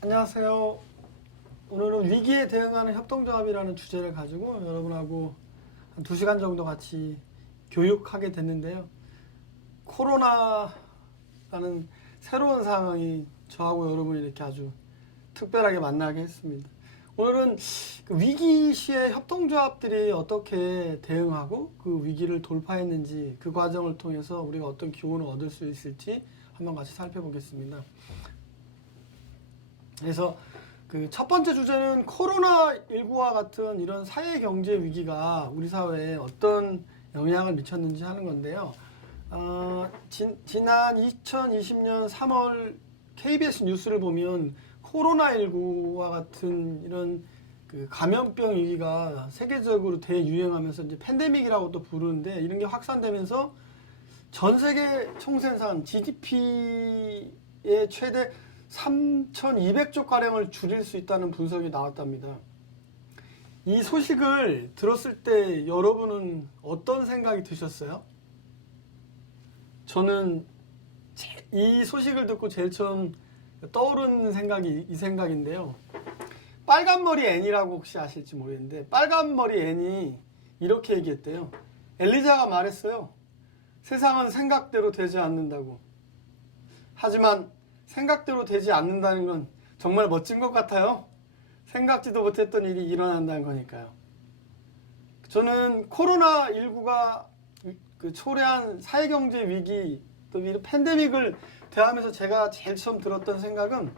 안녕하세요. 오늘은 위기에 대응하는 협동조합이라는 주제를 가지고 여러분하고 한 2시간 정도 같이 교육하게 됐는데요. 코로나라는 새로운 상황이 저하고 여러분을 이렇게 아주 특별하게 만나게 했습니다. 오늘은 그 위기 시에 협동조합들이 어떻게 대응하고 그 위기를 돌파했는지 그 과정을 통해서 우리가 어떤 교훈을 얻을 수 있을지 한번 같이 살펴보겠습니다. 그래서 그 첫 번째 주제는 코로나19와 같은 이런 사회 경제 위기가 우리 사회에 어떤 영향을 미쳤는지 하는 건데요. 지난 2020년 3월 KBS 뉴스를 보면 코로나19와 같은 이런 그 감염병 위기가 세계적으로 대유행하면서 이제 팬데믹이라고 또 부르는데 이런 게 확산되면서 전 세계 총생산 GDP의 최대 3,200조 가량을 줄일 수 있다는 분석이 나왔답니다. 이 소식을 들었을 때 여러분은 어떤 생각이 드셨어요? 저는 이 소식을 듣고 제일 처음 떠오른 생각이 이 생각인데요. 빨간머리 앤이라고 혹시 아실지 모르겠는데 빨간머리 앤이 이렇게 얘기했대요. 엘리자가 말했어요. 세상은 생각대로 되지 않는다고. 하지만 생각대로 되지 않는다는 건 정말 멋진 것 같아요. 생각지도 못했던 일이 일어난다는 거니까요. 저는 코로나19가 그 초래한 사회경제 위기 또 이 팬데믹을 대하면서 제가 제일 처음 들었던 생각은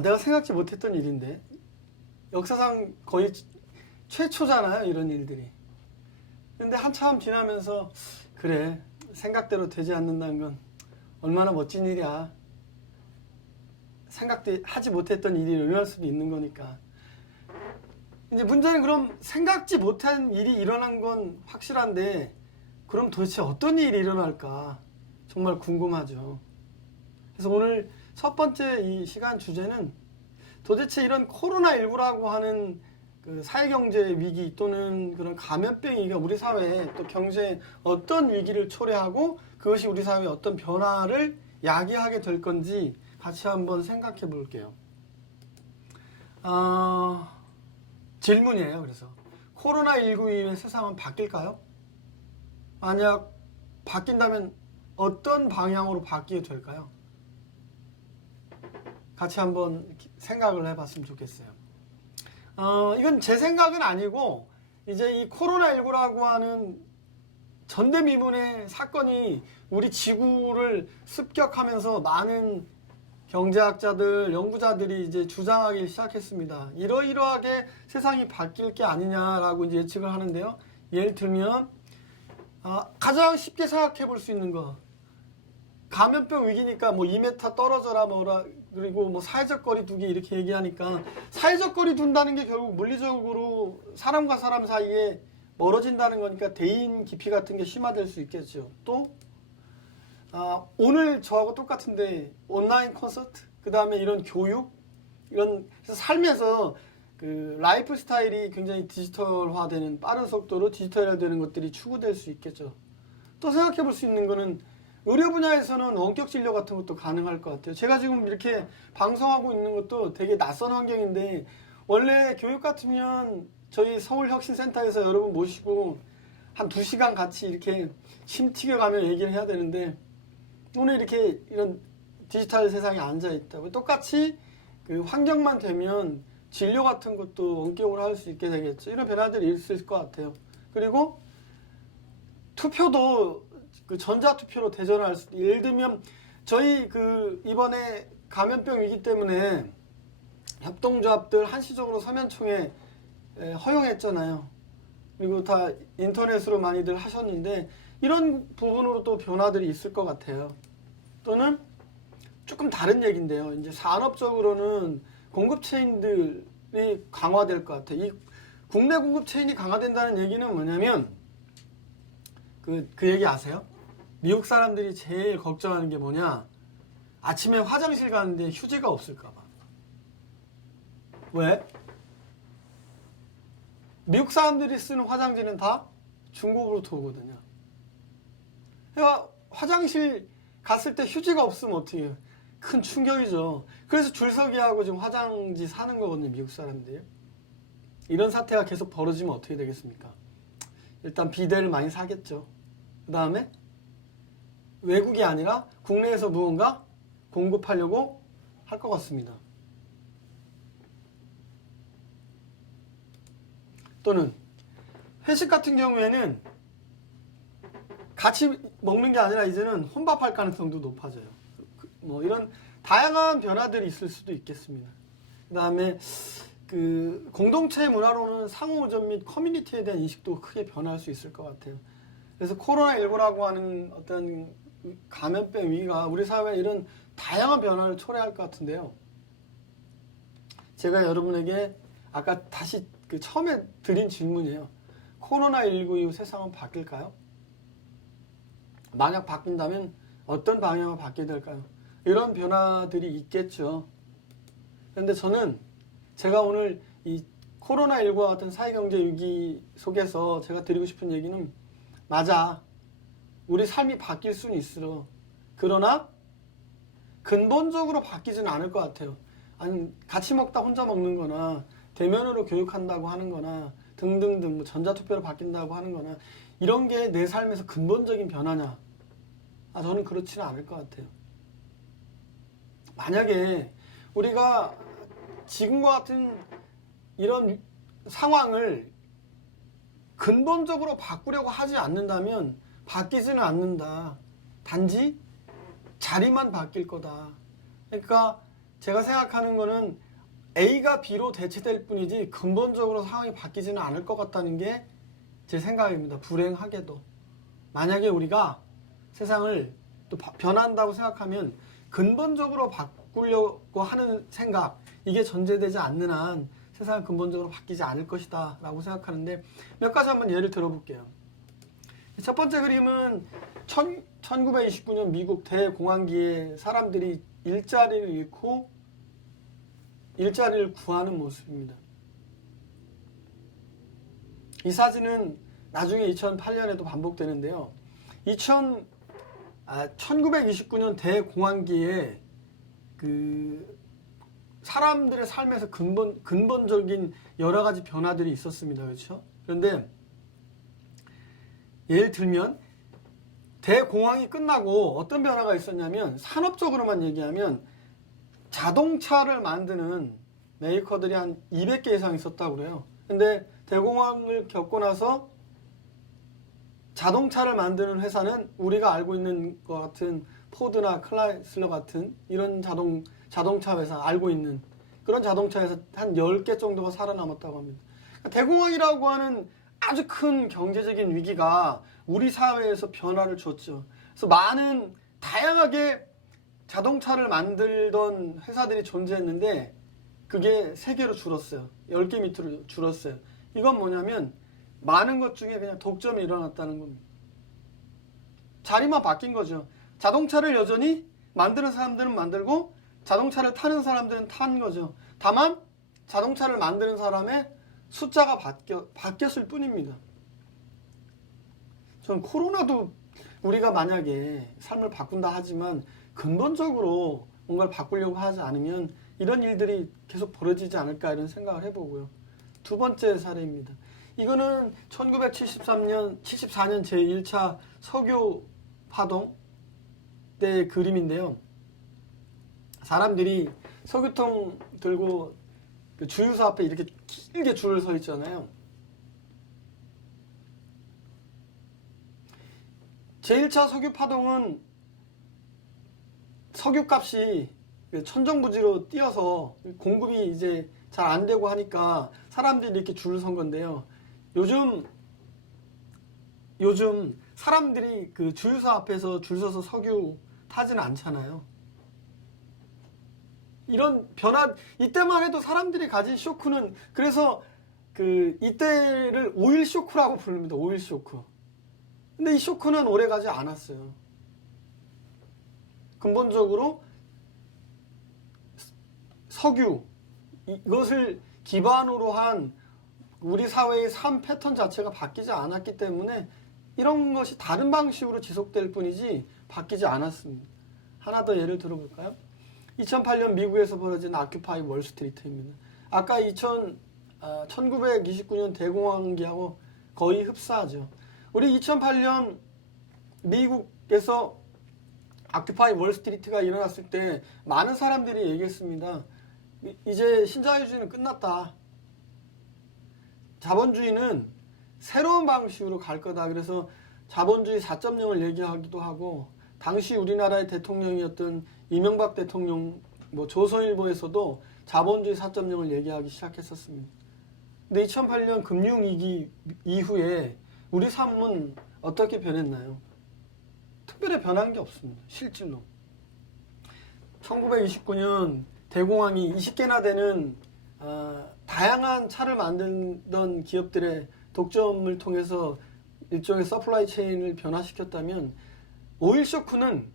내가 생각지 못했던 일인데 역사상 거의 최초잖아요, 이런 일들이. 근데 한참 지나면서 그래, 생각대로 되지 않는다는 건 얼마나 멋진 일이야. 생각도 하지 못했던 일이 일어날 수도 있는 거니까. 이제 문제는 그럼 생각지 못한 일이 일어난 건 확실한데 그럼 도대체 어떤 일이 일어날까 정말 궁금하죠. 그래서 오늘 첫 번째 이 시간 주제는 도대체 이런 코로나19라고 하는 그 사회경제 위기 또는 그런 감염병 위기가 우리 사회에 또 경제에 어떤 위기를 초래하고 그것이 우리 사회에 어떤 변화를 야기하게 될 건지 같이 한번 생각해 볼게요. 질문이에요. 그래서 코로나19 이후에 세상은 바뀔까요? 만약 바뀐다면 어떤 방향으로 바뀌게 될까요? 같이 한번 생각을 해봤으면 좋겠어요. 이건 제 생각은 아니고 이제 이 코로나19라고 하는 전대미문의 사건이 우리 지구를 습격하면서 많은 경제학자들, 연구자들이 이제 주장하기 시작했습니다. 이러이러하게 세상이 바뀔 게 아니냐라고 이제 예측을 하는데요. 예를 들면 가장 쉽게 생각해 볼 수 있는 거, 감염병 위기니까 뭐 2m 떨어져라 뭐라, 그리고 뭐 사회적 거리 두기 이렇게 얘기하니까 사회적 거리 둔다는 게 결국 물리적으로 사람과 사람 사이에 멀어진다는 거니까 대인 기피 같은 게 심화될 수 있겠죠. 또 오늘 저하고 똑같은데 온라인 콘서트, 그 다음에 이런 교육, 이런 삶에서 그 라이프 스타일이 굉장히 디지털화되는, 빠른 속도로 디지털화되는 것들이 추구될 수 있겠죠. 또 생각해 볼 수 있는 거는 의료 분야에서는 원격 진료 같은 것도 가능할 것 같아요. 제가 지금 이렇게 방송하고 있는 것도 되게 낯선 환경인데 원래 교육 같으면 저희 서울혁신센터에서 여러분 모시고 한 2시간 같이 이렇게 침 튀겨가며 얘기를 해야 되는데 오늘 이렇게 이런 디지털 세상에 앉아 있다고. 똑같이 그 환경만 되면 진료 같은 것도 원격으로 할 수 있게 되겠죠. 이런 변화들이 있을 것 같아요. 그리고 투표도 그 전자투표로 대전할 수, 예를 들면 저희 그 이번에 감염병 위기 때문에 협동조합들 한시적으로 서면총회 허용했잖아요. 그리고 다 인터넷으로 많이들 하셨는데 이런 부분으로 또 변화들이 있을 것 같아요. 또는 조금 다른 얘기인데요. 이제 산업적으로는 공급 체인들이 강화될 것 같아요. 이 국내 공급 체인이 강화된다는 얘기는 뭐냐면 그 얘기 아세요? 미국 사람들이 제일 걱정하는 게 뭐냐? 아침에 화장실 가는데 휴지가 없을까 봐. 왜? 미국 사람들이 쓰는 화장지는 다 중국으로부터 오거든요. 그러니까 화장실 갔을 때 휴지가 없으면 어떻게 해요? 큰 충격이죠. 그래서 줄서기하고 지금 화장지 사는 거거든요, 미국 사람들이. 이런 사태가 계속 벌어지면 어떻게 되겠습니까? 일단 비대를 많이 사겠죠. 그 다음에 외국이 아니라 국내에서 무언가 공급하려고 할 것 같습니다. 또는 회식 같은 경우에는 같이 먹는 게 아니라 이제는 혼밥할 가능성도 높아져요. 뭐 이런 다양한 변화들이 있을 수도 있겠습니다. 그 다음에 그 공동체 문화로는 상호오전 및 커뮤니티에 대한 인식도 크게 변화할 수 있을 것 같아요. 그래서 코로나19라고 하는 어떤 감염병 위기가 우리 사회에 이런 다양한 변화를 초래할 것 같은데요. 제가 여러분에게 아까 다시 그 처음에 드린 질문이에요. 코로나19 이후 세상은 바뀔까요? 만약 바뀐다면 어떤 방향으로 바뀌게 될까요? 이런 변화들이 있겠죠. 그런데 저는 제가 오늘 이 코로나19와 같은 사회경제 위기 속에서 제가 드리고 싶은 얘기는 맞아. 우리 삶이 바뀔 수는 있어. 그러나 근본적으로 바뀌지는 않을 것 같아요. 아니, 같이 먹다 혼자 먹는 거나 대면으로 교육한다고 하는 거나 등등등 뭐 전자투표로 바뀐다고 하는 거나 이런 게 내 삶에서 근본적인 변화냐? 저는 그렇지는 않을 것 같아요. 만약에 우리가 지금과 같은 이런 상황을 근본적으로 바꾸려고 하지 않는다면 바뀌지는 않는다. 단지 자리만 바뀔 거다. 그러니까 제가 생각하는 거는 A가 B로 대체될 뿐이지 근본적으로 상황이 바뀌지는 않을 것 같다는 게 제 생각입니다. 불행하게도. 만약에 우리가 세상을 또 변한다고 생각하면 근본적으로 바꾸려고 하는 생각, 이게 전제되지 않는 한 세상은 근본적으로 바뀌지 않을 것이다 라고 생각하는데 몇 가지 한번 예를 들어볼게요. 첫 번째 그림은 1929년 미국 대공황기에 사람들이 일자리를 잃고 일자리를 구하는 모습입니다. 이 사진은 나중에 2008년에도 반복되는데요. 1929년 대공황기에 그 사람들의 삶에서 근본적인 여러 가지 변화들이 있었습니다. 그렇죠? 그런데 예를 들면 대공황이 끝나고 어떤 변화가 있었냐면 산업적으로만 얘기하면 자동차를 만드는 메이커들이 한 200개 이상 있었다고 그래요. 근데 대공황을 겪고 나서 자동차를 만드는 회사는 우리가 알고 있는 것 같은 포드나 클라이슬러 같은 이런 자동차 회사, 알고 있는 그런 자동차 회사 한 10개 정도가 살아남았다고 합니다. 그러니까 대공황이라고 하는 아주 큰 경제적인 위기가 우리 사회에서 변화를 줬죠. 그래서 많은 다양하게 자동차를 만들던 회사들이 존재했는데 그게 3개로 줄었어요. 10개 밑으로 줄었어요. 이건 뭐냐면 많은 것 중에 그냥 독점이 일어났다는 겁니다. 자리만 바뀐 거죠. 자동차를 여전히 만드는 사람들은 만들고 자동차를 타는 사람들은 타는 거죠. 다만 자동차를 만드는 사람의 숫자가 바뀌었을 뿐입니다. 저는 코로나도 우리가 만약에 삶을 바꾼다 하지만 근본적으로 뭔가를 바꾸려고 하지 않으면 이런 일들이 계속 벌어지지 않을까 이런 생각을 해보고요. 두 번째 사례입니다. 이거는 1974년 제1차 석유 파동 때 그림인데요. 사람들이 석유통 들고 그 주유소 앞에 이렇게 길게 줄을 서 있잖아요. 제1차 석유 파동은 석유값이 천정부지로 뛰어서 공급이 이제 잘 안 되고 하니까 사람들이 이렇게 줄을 선 건데요. 요즘 사람들이 그 주유소 앞에서 줄 서서 석유 타지는 않잖아요. 이런 변화, 이때만 해도 사람들이 가진 쇼크는, 그래서 그 이때를 오일 쇼크라고 부릅니다. 오일 쇼크. 근데 이 쇼크는 오래 가지 않았어요. 근본적으로 석유, 이것을 기반으로 한 우리 사회의 삶 패턴 자체가 바뀌지 않았기 때문에 이런 것이 다른 방식으로 지속될 뿐이지 바뀌지 않았습니다. 하나 더 예를 들어볼까요? 2008년 미국에서 벌어진 아큐파이 월스트리트입니다. 아까 1929년 대공황기하고 거의 흡사하죠. 우리 2008년 미국에서 아큐파이 월스트리트가 일어났을 때 많은 사람들이 얘기했습니다. 이제 신자유주의는 끝났다. 자본주의는 새로운 방식으로 갈 거다. 그래서 자본주의 4.0을 얘기하기도 하고, 당시 우리나라의 대통령이었던 이명박 대통령, 조선일보에서도 자본주의 4.0을 얘기하기 시작했었습니다. 근데 2008년 금융위기 이후에 우리 삶은 어떻게 변했나요? 특별히 변한 게 없습니다. 실질로. 1929년 대공황이 20개나 되는 다양한 차를 만들던 기업들의 독점을 통해서 일종의 서플라이 체인을 변화시켰다면, 오일 쇼크는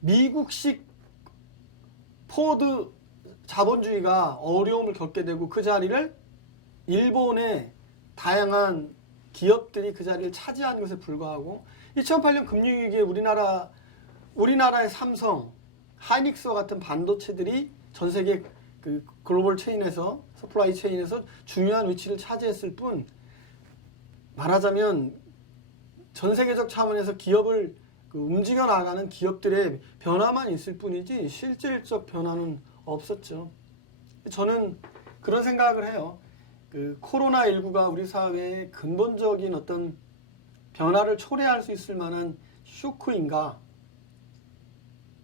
미국식 포드 자본주의가 어려움을 겪게 되고 그 자리를 일본의 다양한 기업들이 그 자리를 차지한 것에 불과하고, 2008년 금융위기에 우리나라의 삼성, 하이닉스와 같은 반도체들이 전 세계 그 글로벌 체인에서, 서플라이 체인에서 중요한 위치를 차지했을 뿐, 말하자면 전 세계적 차원에서 기업을 움직여 나가는 기업들의 변화만 있을 뿐이지 실질적 변화는 없었죠. 저는 그런 생각을 해요. 코로나19가 우리 사회의 근본적인 어떤 변화를 초래할 수 있을 만한 쇼크인가?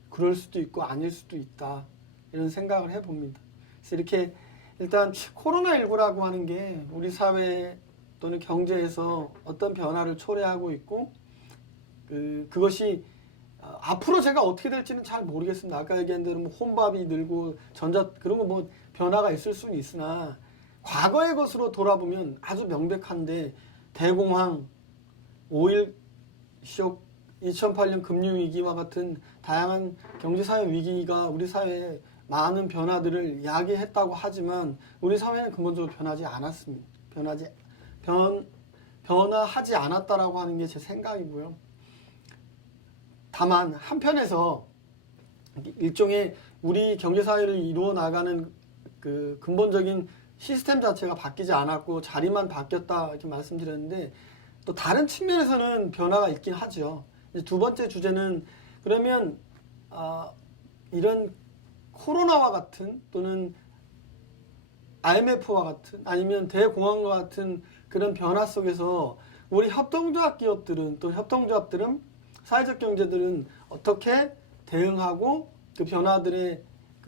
그럴 수도 있고 아닐 수도 있다. 이런 생각을 해봅니다. 그래서 이렇게 일단 코로나19라고 하는 게 우리 사회 또는 경제에서 어떤 변화를 초래하고 있고, 그것이 앞으로 제가 어떻게 될지는 잘 모르겠습니다. 아까 얘기한 대로 혼밥이 늘고 그런 거 변화가 있을 수는 있으나, 과거의 것으로 돌아보면 아주 명백한데, 대공황, 오일 쇼크, 2008년 금융위기와 같은 다양한 경제사회 위기가 우리 사회에 많은 변화들을 야기했다고 하지만 우리 사회는 근본적으로 변하지 않았습니다. 변화하지 않았다라고 하는 게 제 생각이고요. 다만 한편에서 일종의 우리 경제사회를 이루어 나가는 그 근본적인 시스템 자체가 바뀌지 않았고 자리만 바뀌었다 이렇게 말씀드렸는데, 또 다른 측면에서는 변화가 있긴 하죠. 이제 두 번째 주제는, 그러면 이런 코로나와 같은 또는 IMF와 같은 아니면 대공황과 같은 그런 변화 속에서 우리 협동조합 기업들은, 또 협동조합들은, 사회적 경제들은 어떻게 대응하고 그 변화들에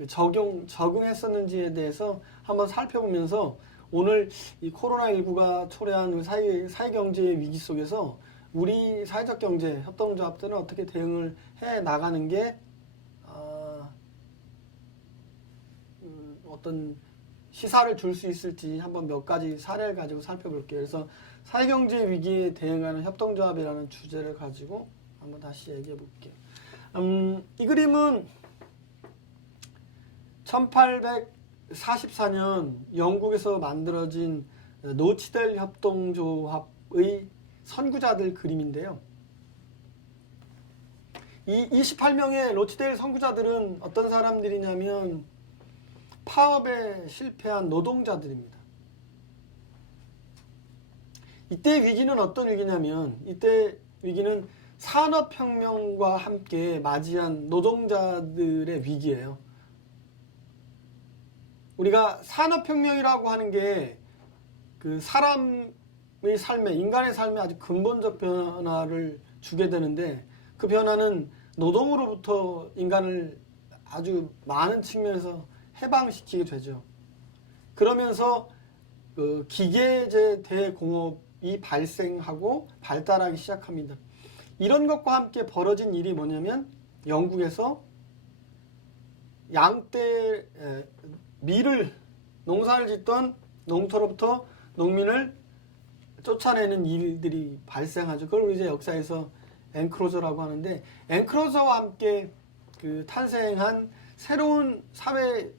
적응했었는지에 대해서 한번 살펴보면서, 오늘 이 코로나19가 초래한 사회경제의 위기 속에서 우리 사회적 경제 협동조합들은 어떻게 대응을 해 나가는 게 어떤 시사를 줄 수 있을지 한번 몇 가지 사례를 가지고 살펴볼게요. 그래서 사회경제 위기에 대응하는 협동조합이라는 주제를 가지고 한번 다시 얘기해 볼게요. 이 그림은 1844년 영국에서 만들어진 노치델 협동조합의 선구자들 그림인데요. 이 28명의 로치델 선구자들은 어떤 사람들이냐면 파업에 실패한 노동자들입니다. 이때 위기는 어떤 위기냐면, 이때 위기는 산업혁명과 함께 맞이한 노동자들의 위기예요. 우리가 산업혁명이라고 하는 게 그 사람의 삶에, 인간의 삶에 아주 근본적 변화를 주게 되는데, 그 변화는 노동으로부터 인간을 아주 많은 측면에서 해방시키게 되죠. 그러면서 그 기계제 대공업이 발생하고 발달하기 시작합니다. 이런 것과 함께 벌어진 일이 뭐냐면, 영국에서 양떼 농사를 짓던 농토로부터 농민을 쫓아내는 일들이 발생하죠. 그걸 이제 역사에서 엔크로저라고 하는데, 엔크로저와 함께 그 탄생한 새로운 사회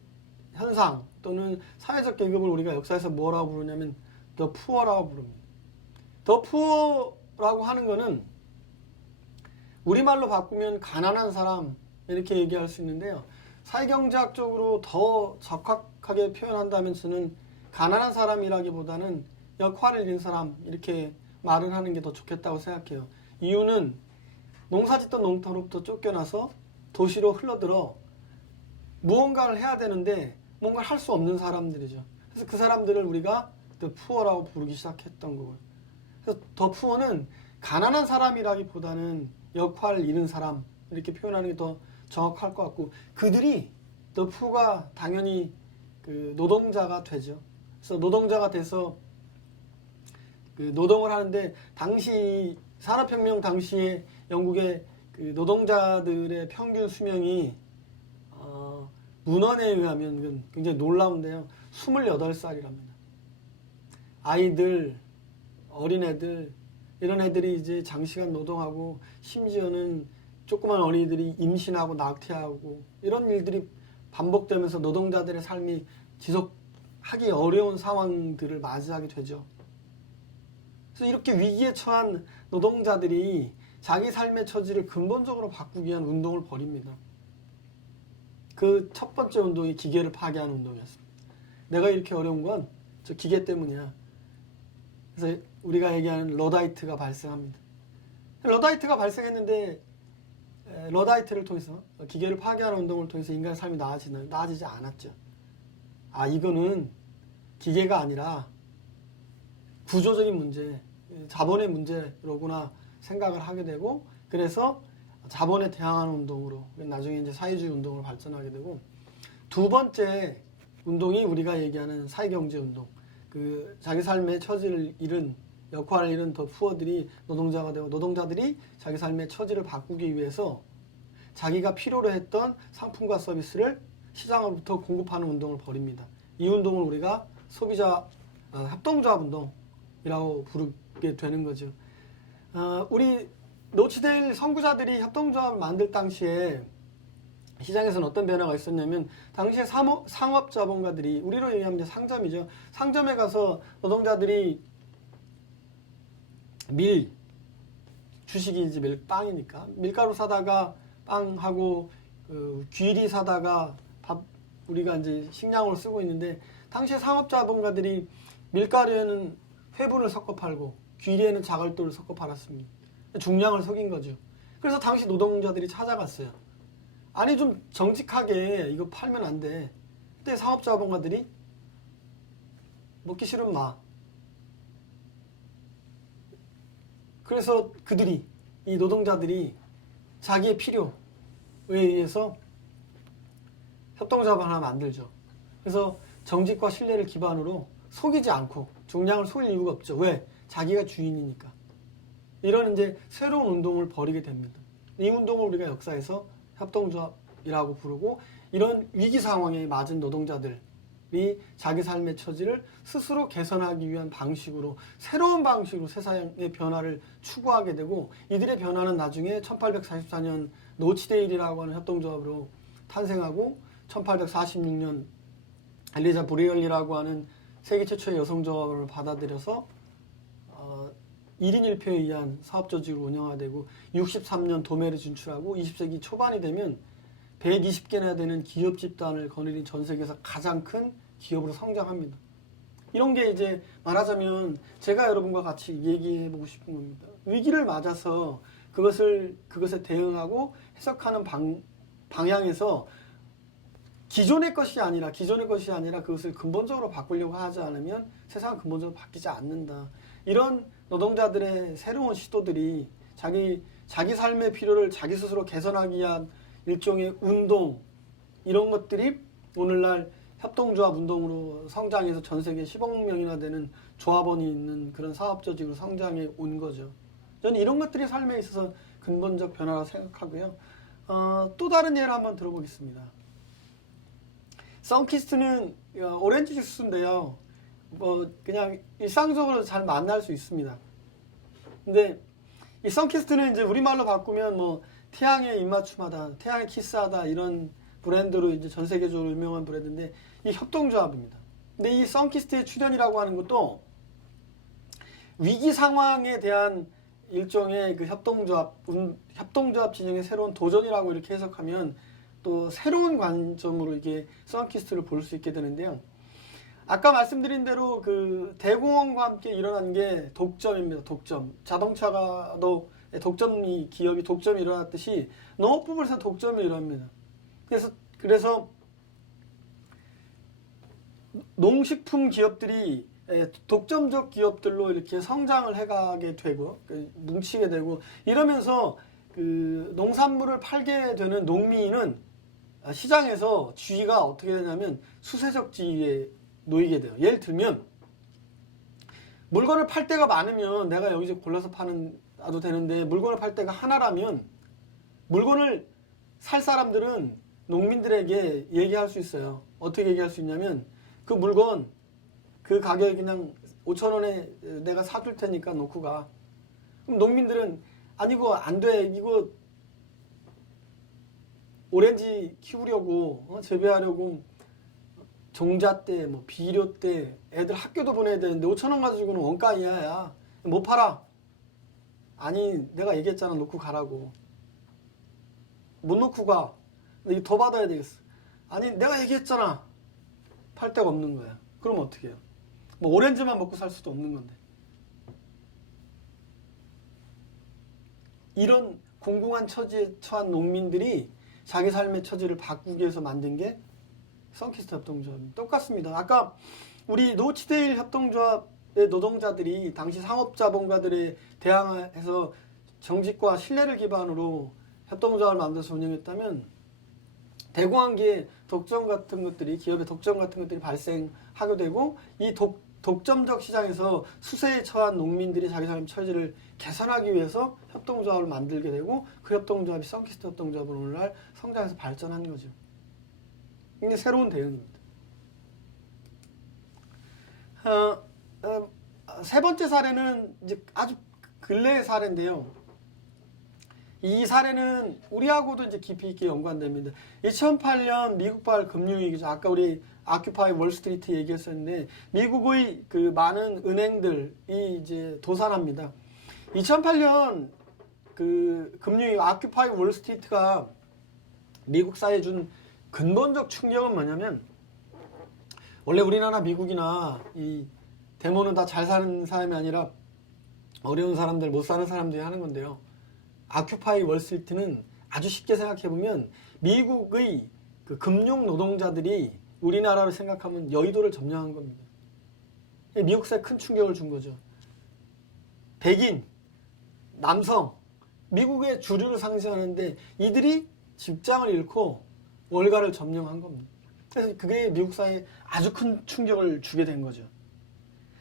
현상 또는 사회적 계급을 우리가 역사에서 뭐라고 부르냐면 더 푸어라고 부릅니다. 더 푸어라고 하는 거는 우리말로 바꾸면 가난한 사람 이렇게 얘기할 수 있는데요. 사회경제학적으로 더 적확하게 표현한다면 저는 가난한 사람이라기보다는 역할을 잃은 사람 이렇게 말을 하는 게 더 좋겠다고 생각해요. 이유는 농사짓던 농토로부터 쫓겨나서 도시로 흘러들어 무언가를 해야 되는데 뭔가를 할 수 없는 사람들이죠. 그래서 그 사람들을 우리가 The Poor라고 부르기 시작했던 거고요. 그래서 The Poor는 가난한 사람이라기보다는 역할을 잃은 사람 이렇게 표현하는 게 더 정확할 것 같고, 그들이 The Poor가 당연히 그 노동자가 되죠. 그래서 노동자가 돼서 그 노동을 하는데, 당시 산업혁명 당시에 영국의 그 노동자들의 평균 수명이 문헌에 의하면 굉장히 놀라운데요. 28살이랍니다. 아이들, 어린애들 이런 애들이 이제 장시간 노동하고, 심지어는 조그만 어린이들이 임신하고 낙태하고 이런 일들이 반복되면서 노동자들의 삶이 지속하기 어려운 상황들을 맞이하게 되죠. 그래서 이렇게 위기에 처한 노동자들이 자기 삶의 처지를 근본적으로 바꾸기 위한 운동을 벌입니다. 그 첫 번째 운동이 기계를 파괴하는 운동이었습니다. 내가 이렇게 어려운 건 저 기계 때문이야. 그래서 우리가 얘기하는 러다이트가 발생합니다. 러다이트가 발생했는데, 러다이트를 통해서, 기계를 파괴하는 운동을 통해서 인간의 삶이 나아지나요? 나아지지 않았죠. 이거는 기계가 아니라 구조적인 문제, 자본의 문제로구나 생각을 하게 되고, 그래서 자본에 대항하는 운동으로 나중에 이제 사회주의 운동으로 발전하게 되고, 두 번째 운동이 우리가 얘기하는 사회경제 운동. 그 자기 삶의 처지를 잃은, 역할을 잃은 더 푸어들이 노동자가 되고, 노동자들이 자기 삶의 처지를 바꾸기 위해서 자기가 필요로 했던 상품과 서비스를 시장으로부터 공급하는 운동을 벌입니다. 이 운동을 우리가 소비자 협동조합 운동이라고 부르게 되는 거죠. 우리 노치데일 선구자들이 협동조합을 만들 당시에 시장에서는 어떤 변화가 있었냐면, 당시에 상업자본가들이, 우리로 얘기하면 이제 상점이죠. 상점에 가서 노동자들이 주식이 이제 빵이니까 밀가루 사다가 빵하고 귀리 사다가 우리가 이제 식량으로 쓰고 있는데, 당시에 상업자본가들이 밀가루에는 회분을 섞어 팔고 귀리에는 자갈도를 섞어 팔았습니다. 중량을 속인 거죠. 그래서 당시 노동자들이 찾아갔어요. 아니 좀 정직하게 이거 팔면 안 돼. 그때 상업자본가들이 먹기 싫으면 마. 그래서 그들이, 이 노동자들이 자기의 필요에 의해서 협동조합을 하나 만들죠. 그래서 정직과 신뢰를 기반으로 속이지 않고 중량을 속일 이유가 없죠. 왜? 자기가 주인이니까. 이런 이제 새로운 운동을 벌이게 됩니다. 이 운동을 우리가 역사에서 협동조합이라고 부르고, 이런 위기 상황에 맞은 노동자들이 자기 삶의 처지를 스스로 개선하기 위한 방식으로, 새로운 방식으로 세상의 변화를 추구하게 되고, 이들의 변화는 나중에 1844년 노치데일이라고 하는 협동조합으로 탄생하고, 1846년 엘리자 브리얼리라고 하는 세계 최초의 여성조합을 받아들여서 1인 1표에 의한 사업조직으로 운영화되고, 63년 도매를 진출하고, 20세기 초반이 되면 120개나 되는 기업 집단을 거느린 전 세계에서 가장 큰 기업으로 성장합니다. 이런 게 이제 말하자면 제가 여러분과 같이 얘기해보고 싶은 겁니다. 위기를 맞아서 그것에 대응하고 해석하는 방향에서 기존의 것이 아니라 그것을 근본적으로 바꾸려고 하지 않으면 세상은 근본적으로 바뀌지 않는다. 이런 노동자들의 새로운 시도들이 자기 삶의 필요를 자기 스스로 개선하기 위한 일종의 운동, 이런 것들이 오늘날 협동조합 운동으로 성장해서 전 세계 10억 명이나 되는 조합원이 있는 그런 사업조직으로 성장해 온 거죠. 저는 이런 것들이 삶에 있어서 근본적 변화라고 생각하고요. 또 다른 예를 한번 들어보겠습니다. 선키스트는 오렌지 주스인데요. 그냥 일상적으로 잘 만날 수 있습니다. 근데 이 선키스트는 이제 우리말로 바꾸면 태양의 입맞춤하다, 태양의 키스하다, 이런 브랜드로 이제 전 세계적으로 유명한 브랜드인데, 이 협동조합입니다. 근데 이 선키스트의 출현이라고 하는 것도 위기 상황에 대한 일종의 그 협동조합 진영의 새로운 도전이라고 이렇게 해석하면 또 새로운 관점으로 이게 선키스트를 볼 수 있게 되는데요. 아까 말씀드린 대로 그 대공황과 함께 일어난 게 독점입니다. 독점. 자동차가도 독점이 기업이 독점이 일어났듯이 농업부에서 독점이 일어납니다. 그래서 농식품 기업들이 독점적 기업들로 이렇게 성장을 해가게 되고 뭉치게 되고 이러면서 그 농산물을 팔게 되는 농민은 시장에서 지위가 어떻게 되냐면 수세적 지위에 놓이게 돼요. 예를 들면 물건을 팔 때가 많으면 내가 여기서 골라서 파도 되는데 물건을 팔 때가 하나라면 물건을 살 사람들은 농민들에게 얘기할 수 있어요. 어떻게 얘기할 수 있냐면 그 물건 그 가격이 그냥 5,000원에 내가 사줄 테니까 놓고 가. 그럼 농민들은 아니 이거 안 돼. 이거 오렌지 키우려고 재배하려고 종자 때, 뭐 비료 때 애들 학교도 보내야 되는데 5,000원 가지고는 원가 이하야. 못 팔아. 아니 내가 얘기했잖아. 놓고 가라고. 못 놓고 가. 근데 이거 더 받아야 되겠어. 아니 내가 얘기했잖아. 팔 데가 없는 거야. 그럼 어떻게 해요? 뭐 오렌지만 먹고 살 수도 없는 건데. 이런 공공한 처지에 처한 농민들이 자기 삶의 처지를 바꾸기 위해서 만든 게 선키스트 협동조합입니다. 똑같습니다. 아까 우리 노치데일 협동조합의 노동자들이 당시 상업자본가들에 대항해서 정직과 신뢰를 기반으로 협동조합을 만들어서 운영했다면 대공황기에 독점 같은 것들이 기업의 독점 같은 것들이 발생하게 되고 이 독점적 시장에서 수세에 처한 농민들이 자기 삶 처지를 개선하기 위해서 협동조합을 만들게 되고 그 협동조합이 선키스트 협동조합으로 오늘날 성장해서 발전한 거죠. 이게 새로운 대응입니다. 세 번째 사례는 이제 아주 근래의 사례인데요. 이 사례는 우리하고도 이제 깊이 있게 연관됩니다. 2008년 미국발 금융위기죠. 아까 우리 아큐파이 월스트리트 얘기했었는데 미국의 그 많은 은행들이 이제 도산합니다. 2008년 그 금융위기 아큐파이 월스트리트가 미국 사회에 준 근본적 충격은 뭐냐면 원래 우리나라 미국이나 이 데모는 다 잘 사는 사람이 아니라 어려운 사람들 못 사는 사람들이 하는 건데요. 아큐파이 월스트리트는 아주 쉽게 생각해보면 미국의 그 금융 노동자들이 우리나라를 생각하면 여의도를 점령한 겁니다. 미국 사회에 큰 충격을 준 거죠. 백인, 남성, 미국의 주류를 상징하는데 이들이 직장을 잃고 월가를 점령한 겁니다. 그래서 그게 미국 사회에 아주 큰 충격을 주게 된 거죠.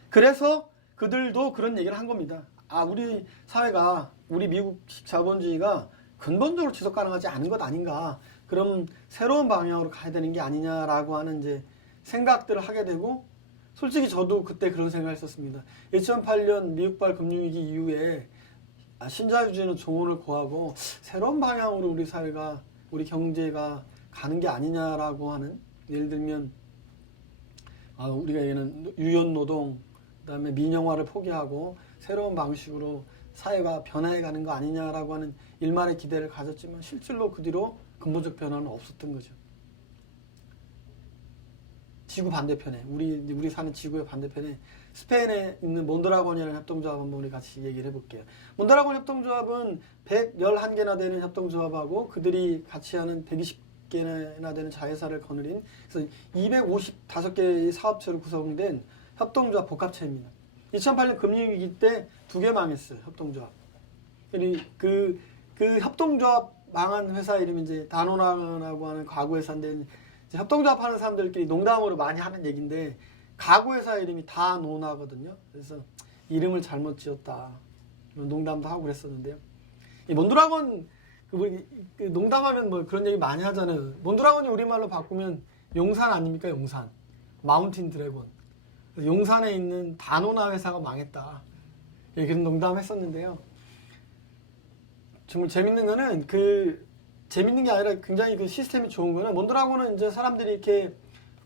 그래서 그들도 그런 얘기를 한 겁니다. 아, 우리 사회가 우리 미국식 자본주의가 근본적으로 지속 가능하지 않은 것 아닌가. 그럼 새로운 방향으로 가야 되는 게 아니냐라고 하는 이제 생각들을 하게 되고 솔직히 저도 그때 그런 생각을 했었습니다. 2008년 미국발 금융위기 이후에 신자유주의는 종언을 고하고 새로운 방향으로 우리 사회가 우리 경제가 가는 게 아니냐라고 하는 예를 들면 우리가 얘기하는 유연노동 그다음에 민영화를 포기하고 새로운 방식으로 사회가 변화해 가는 거 아니냐라고 하는 일말의 기대를 가졌지만 실질로 그 뒤로 근본적 변화는 없었던 거죠. 지구 반대편에 우리 사는 지구의 반대편에 스페인에 있는 몬드라곤이라는 협동조합 한번 우리 같이 얘기를 해볼게요. 몬드라곤 협동조합은 111개나 되는 협동조합하고 그들이 같이 하는 120개나 되는 자회사를 거느린 그래서 255개의 사업체로 구성된 협동조합 복합체입니다. 2008년 금융위기 때 2개 망했어요. 협동조합. 그 협동조합 망한 회사 이름이 이제 다노나라고 하는 가구회사인데 협동조합 하는 사람들끼리 농담으로 많이 하는 얘기인데 가구회사 이름이 다노나거든요. 그래서 이름을 잘못 지었다. 농담도 하고 그랬었는데요. 이 몬드라곤 그 농담하면 뭐 그런 얘기 많이 하잖아요. 몬드라곤이 우리말로 바꾸면 용산 아닙니까? 용산. 마운틴 드래곤. 용산에 있는 다노나 회사가 망했다. 예, 그런 농담 했었는데요. 정말 재밌는 거는 재밌는 게 아니라 굉장히 그 시스템이 좋은 거는 몬드라곤은 이제 사람들이 이렇게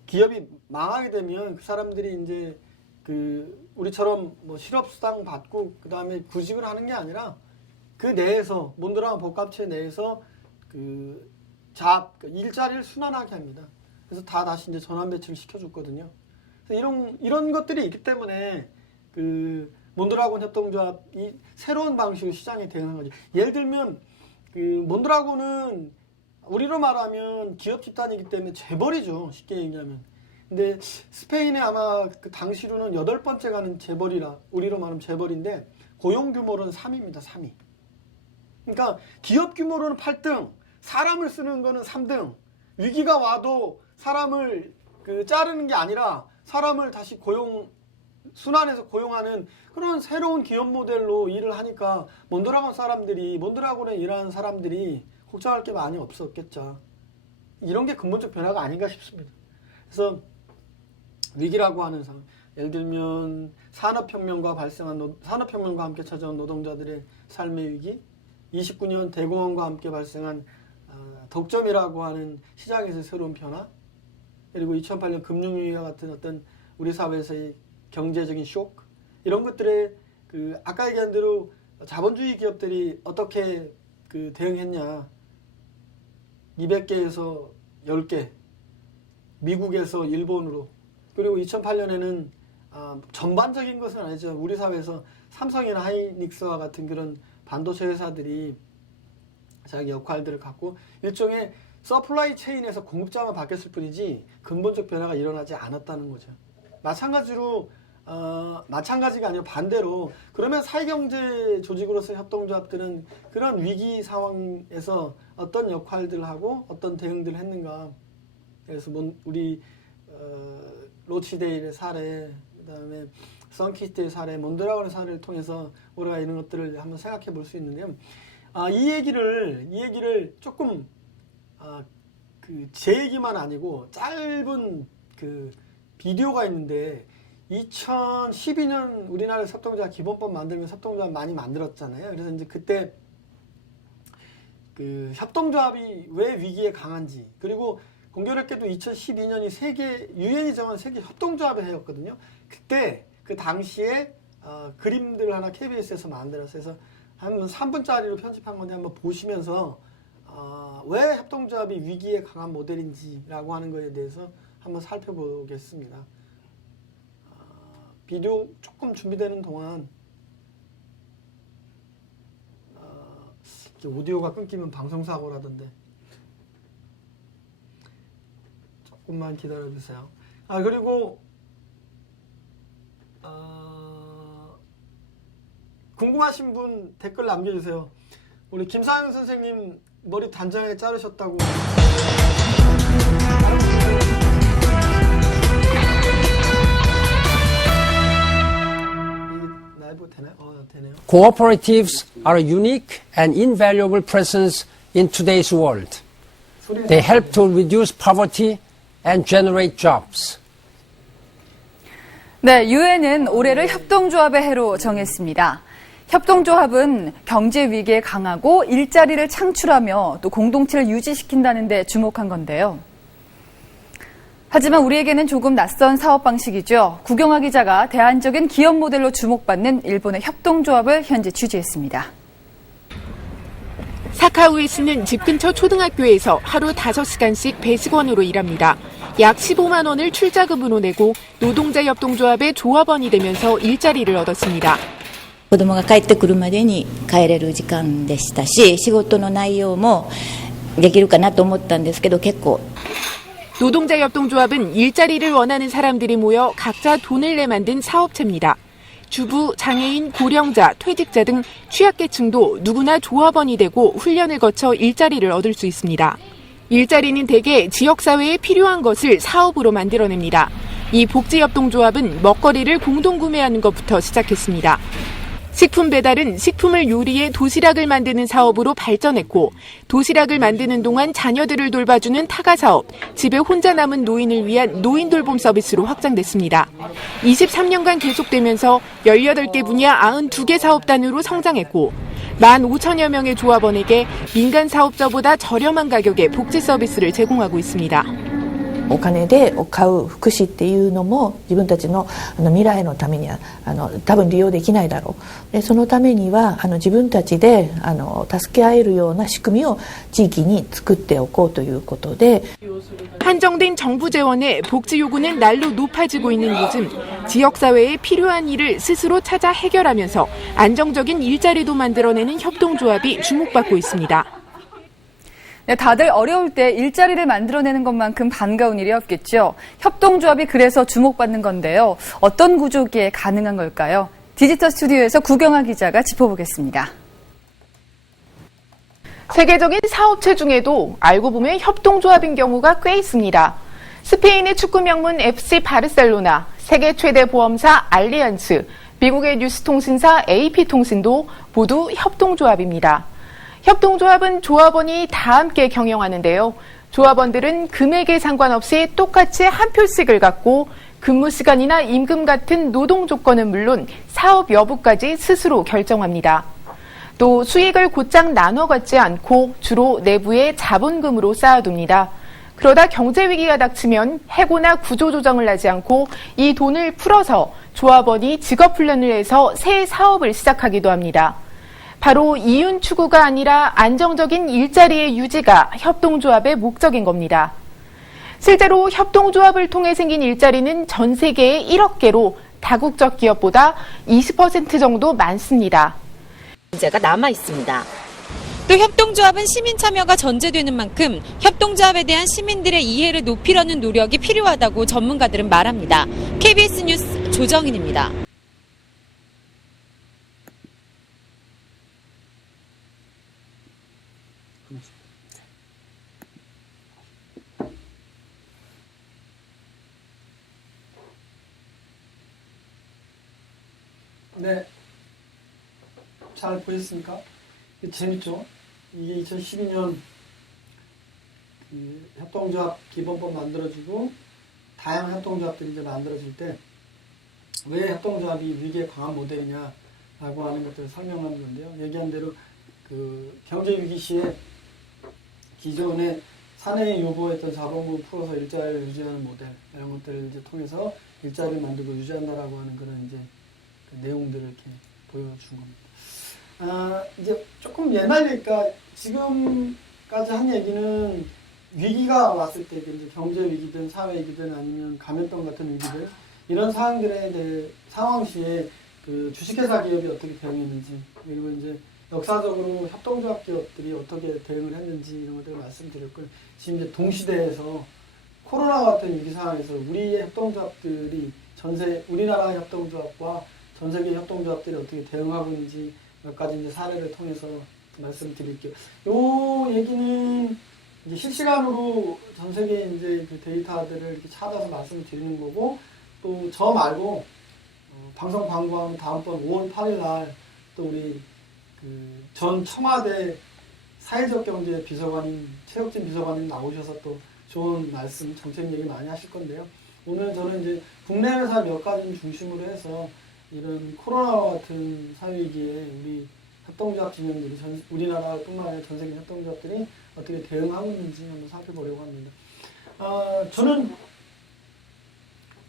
기업이 망하게 되면 그 사람들이 이제 그 우리처럼 뭐 실업수당 받고 그 다음에 구직을 하는 게 아니라 그 내에서 몬드라곤 복합체 내에서 그 일자리를 순환하게 합니다. 그래서 다시 이제 전환 배치를 시켜줬거든요. 그래서 이런 것들이 있기 때문에 그 몬드라곤 협동조합이 새로운 방식으로 시장에 대응한 거죠. 예를 들면 그 몬드라곤은 우리로 말하면 기업 집단이기 때문에 재벌이죠. 쉽게 얘기하면. 근데 스페인에 아마 그 당시로는 8번째 가는 재벌이라 우리로 말하면 재벌인데 고용 규모로는 3위입니다. 3위. 그러니까 기업 규모로는 8등, 사람을 쓰는 거는 3등. 위기가 와도 사람을 자르는 게 아니라 사람을 다시 순환해서 고용하는 그런 새로운 기업 모델로 일을 하니까 몬드라곤에 일하는 사람들이 걱정할 게 많이 없었겠죠. 이런 게 근본적 변화가 아닌가 싶습니다. 그래서 위기라고 하는 상황, 예를 들면 산업혁명과 함께 찾아온 노동자들의 삶의 위기, 29년 대공황과 함께 발생한 독점이라고 하는 시장에서의 새로운 변화, 그리고 2008년 금융위기와 같은 어떤 우리 사회에서의 경제적인 쇼크, 이런 것들에 아까 얘기한 대로 자본주의 기업들이 어떻게 대응했냐. 200개에서 10개, 미국에서 일본으로, 그리고 2008년에는 전반적인 것은 아니죠. 우리 사회에서 삼성이나 하이닉스와 같은 그런 반도체 회사들이 자기 역할들을 갖고 일종의 서플라이 체인에서 공급자만 바뀌었을 뿐이지 근본적 변화가 일어나지 않았다는 거죠. 마찬가지가 아니라 반대로, 그러면 사회경제 조직으로서 협동조합들은 그런 위기 상황에서 어떤 역할들을 하고 어떤 대응들을 했는가. 그래서 우리 로치데일의 사례, 그다음에 선키스트의 사례, 몬드라곤의 사례를 통해서 우리가 이런 것들을 한번 생각해 볼 수 있는데요. 이 얘기를 조금 제 얘기만 아니고 짧은 비디오가 있는데, 2012년 우리나라에서 협동조합 기본법 만들면서 협동조합 많이 만들었잖아요. 그래서 이제 그때 협동조합이 왜 위기에 강한지, 그리고 공교롭게도 2012년이 유엔이 정한 세계 협동조합의 해였거든요. 그때 그 당시에 그림들 하나 KBS에서 만들어서 한 3분짜리로 편집한 건데 한번 보시면서 왜 협동조합이 위기에 강한 모델인지라고 하는 것에 대해서 한번 살펴보겠습니다. 비디오 조금 준비되는 동안 오디오가 끊기면 방송사고라던데 조금만 기다려주세요. 그리고 궁금하신 분 댓글 남겨주세요. 우리 김상현 선생님 머리 단장에 자르셨다고. Cooperatives are a unique and invaluable presence in today's world. They help to reduce poverty and generate jobs. 네, 유엔은 올해를 협동조합의 해로 정했습니다. 협동조합은 경제 위기에 강하고 일자리를 창출하며 또 공동체를 유지시킨다는 데 주목한 건데요. 하지만 우리에게는 조금 낯선 사업 방식이죠. 구경화 기자가 대안적인 기업 모델로 주목받는 일본의 협동조합을 현지 취재했습니다. 사카우에 쓰는 집 근처 초등학교에서 하루 5시간씩 배식원으로 일합니다. 약 15만 원을 출자금으로 내고 노동자 협동조합의 조합원이 되면서 일자리를 얻었습니다. 子供が帰ってくるまでに帰れる時間でしたし、仕事の内容もできるかなと思ったんですけど、結構 노동자 협동조합은 일자리를 원하는 사람들이 모여 각자 돈을 내 만든 사업체입니다. 주부, 장애인, 고령자, 퇴직자 등 취약계층도 누구나 조합원이 되고 훈련을 거쳐 일자리를 얻을 수 있습니다. 일자리는 대개 지역사회에 필요한 것을 사업으로 만들어냅니다. 이 복지협동조합은 먹거리를 공동구매하는 것부터 시작했습니다. 식품 배달은 식품을 요리해 도시락을 만드는 사업으로 발전했고, 도시락을 만드는 동안 자녀들을 돌봐주는 타가 사업, 집에 혼자 남은 노인을 위한 노인 돌봄 서비스로 확장됐습니다. 23년간 계속되면서 18개 분야 92개 사업단으로 성장했고, 15,000여 명의 조합원에게 민간 사업자보다 저렴한 가격의 복지 서비스를 제공하고 있습니다. お金で買う福祉っていうのも自分たちの未来のためには多分利用できないだろう。でそのためには自分たちで助け合えるような仕組みを地域に作っておこうということで 한정된 정부 재원에 복지 요구는 날로 높아지고 있는 요즘 지역사회에 필요한 일을 스스로 찾아 해결하면서 안정적인 일자리도 만들어내는 협동조합이 주목받고 있습니다. 네, 다들 어려울 때 일자리를 만들어내는 것만큼 반가운 일이 없겠죠. 협동조합이 그래서 주목받는 건데요. 어떤 구조기에 가능한 걸까요? 디지털 스튜디오에서 구경아 기자가 짚어보겠습니다. 세계적인 사업체 중에도 알고 보면 협동조합인 경우가 꽤 있습니다. 스페인의 축구 명문 FC 바르셀로나, 세계 최대 보험사 알리안츠, 미국의 뉴스통신사 AP통신도 모두 협동조합입니다. 협동조합은 조합원이 다 함께 경영하는데요. 조합원들은 금액에 상관없이 똑같이 한 표씩을 갖고 근무 시간이나 임금 같은 노동 조건은 물론 사업 여부까지 스스로 결정합니다. 또 수익을 곧장 나눠 갖지 않고 주로 내부의 자본금으로 쌓아둡니다. 그러다 경제 위기가 닥치면 해고나 구조조정을 하지 않고 이 돈을 풀어서 조합원이 직업훈련을 해서 새 사업을 시작하기도 합니다. 바로 이윤 추구가 아니라 안정적인 일자리의 유지가 협동조합의 목적인 겁니다. 실제로 협동조합을 통해 생긴 일자리는 전 세계에 1억 개로 다국적 기업보다 20% 정도 많습니다. 문제가 남아 있습니다. 또 협동조합은 시민 참여가 전제되는 만큼 협동조합에 대한 시민들의 이해를 높이려는 노력이 필요하다고 전문가들은 말합니다. KBS 뉴스 조정인입니다. 네, 잘 보셨습니까? 재밌죠? 이게 2012년 협동조합 기본법 만들어지고 다양한 협동조합들이 이제 만들어질 때 왜 협동조합이 위기에 강한 모델이냐라고 하는 것들을 설명하는 건데요. 얘기한 대로 그 경제 위기 시에 기존에 사내에 요구했던 자본금을 풀어서 일자리를 유지하는 모델 이런 것들을 이제 통해서 일자리를 만들고 유지한다라고 하는 그런 이제 그 내용들을 이렇게 보여준 겁니다. 이제 조금 옛날이니까 지금까지 한 얘기는 위기가 왔을 때 이제 경제 위기든 사회 위기든 아니면 감염병 같은 위기들 이런 상황들에 대해 상황 시에 그 주식회사 기업이 어떻게 대응했는지 그리고 이제 역사적으로 협동조합 기업들이 어떻게 대응을 했는지 이런 것들을 말씀드렸고 지금 이제 동시대에서 코로나 같은 위기 상황에서 우리의 협동조합들이 우리나라 협동조합과 전 세계 협동조합들이 어떻게 대응하고 있는지 몇 가지 이제 사례를 통해서 말씀드릴게요. 요 얘기는 이제 실시간으로 전 세계 이제 그 데이터들을 이렇게 찾아서 말씀을 드리는 거고 또 저 말고 방송 광고하면 다음번 5월 8일 날 또 우리 그 전 청와대 사회적 경제 비서관인 최혁진 비서관님 나오셔서 또 좋은 말씀, 정책 얘기 많이 하실 건데요. 오늘 저는 이제 국내 회사 몇 가지 중심으로 해서 이런 코로나와 같은 사회위기에 우리 협동조합 진영들이 우리나라뿐만 아니라 전 세계 협동조합들이 어떻게 대응하고 있는지 한번 살펴보려고 합니다. 저는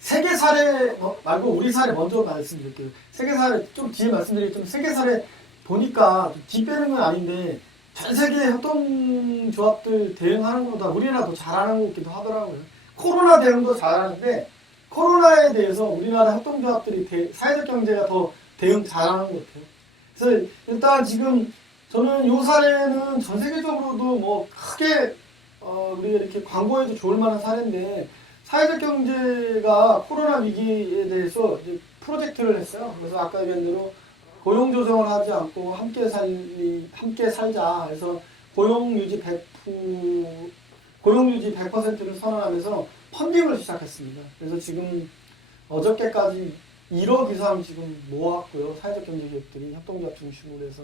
세계 사례 말고 우리 사례 먼저 말씀드릴게요. 세계 사례 좀 뒤에 말씀드리겠지만 세계 사례 보니까 뒤 빼는 건 아닌데 전 세계 협동조합들 대응하는 것보다 우리나라 더 잘하는 것 같기도 하더라고요. 코로나 대응도 잘하는데 코로나에 대해서 우리나라 협동조합들이 사회적 경제가 더 대응 잘하는 것 같아요. 그래서 일단 지금 저는 이 사례는 전 세계적으로도 뭐 크게 우리가 이렇게 광고해도 좋을 만한 사례인데 사회적 경제가 코로나 위기에 대해서 이제 프로젝트를 했어요. 그래서 아까 얘기한 대로 고용 조정을 하지 않고 함께 살자. 그래서 고용 유지 100%를 선언하면서 펀딩을 시작했습니다. 그래서 지금 어저께까지 1억 이상 지금 모았고요. 사회적 경제 기업들이 협동조합 중심으로 해서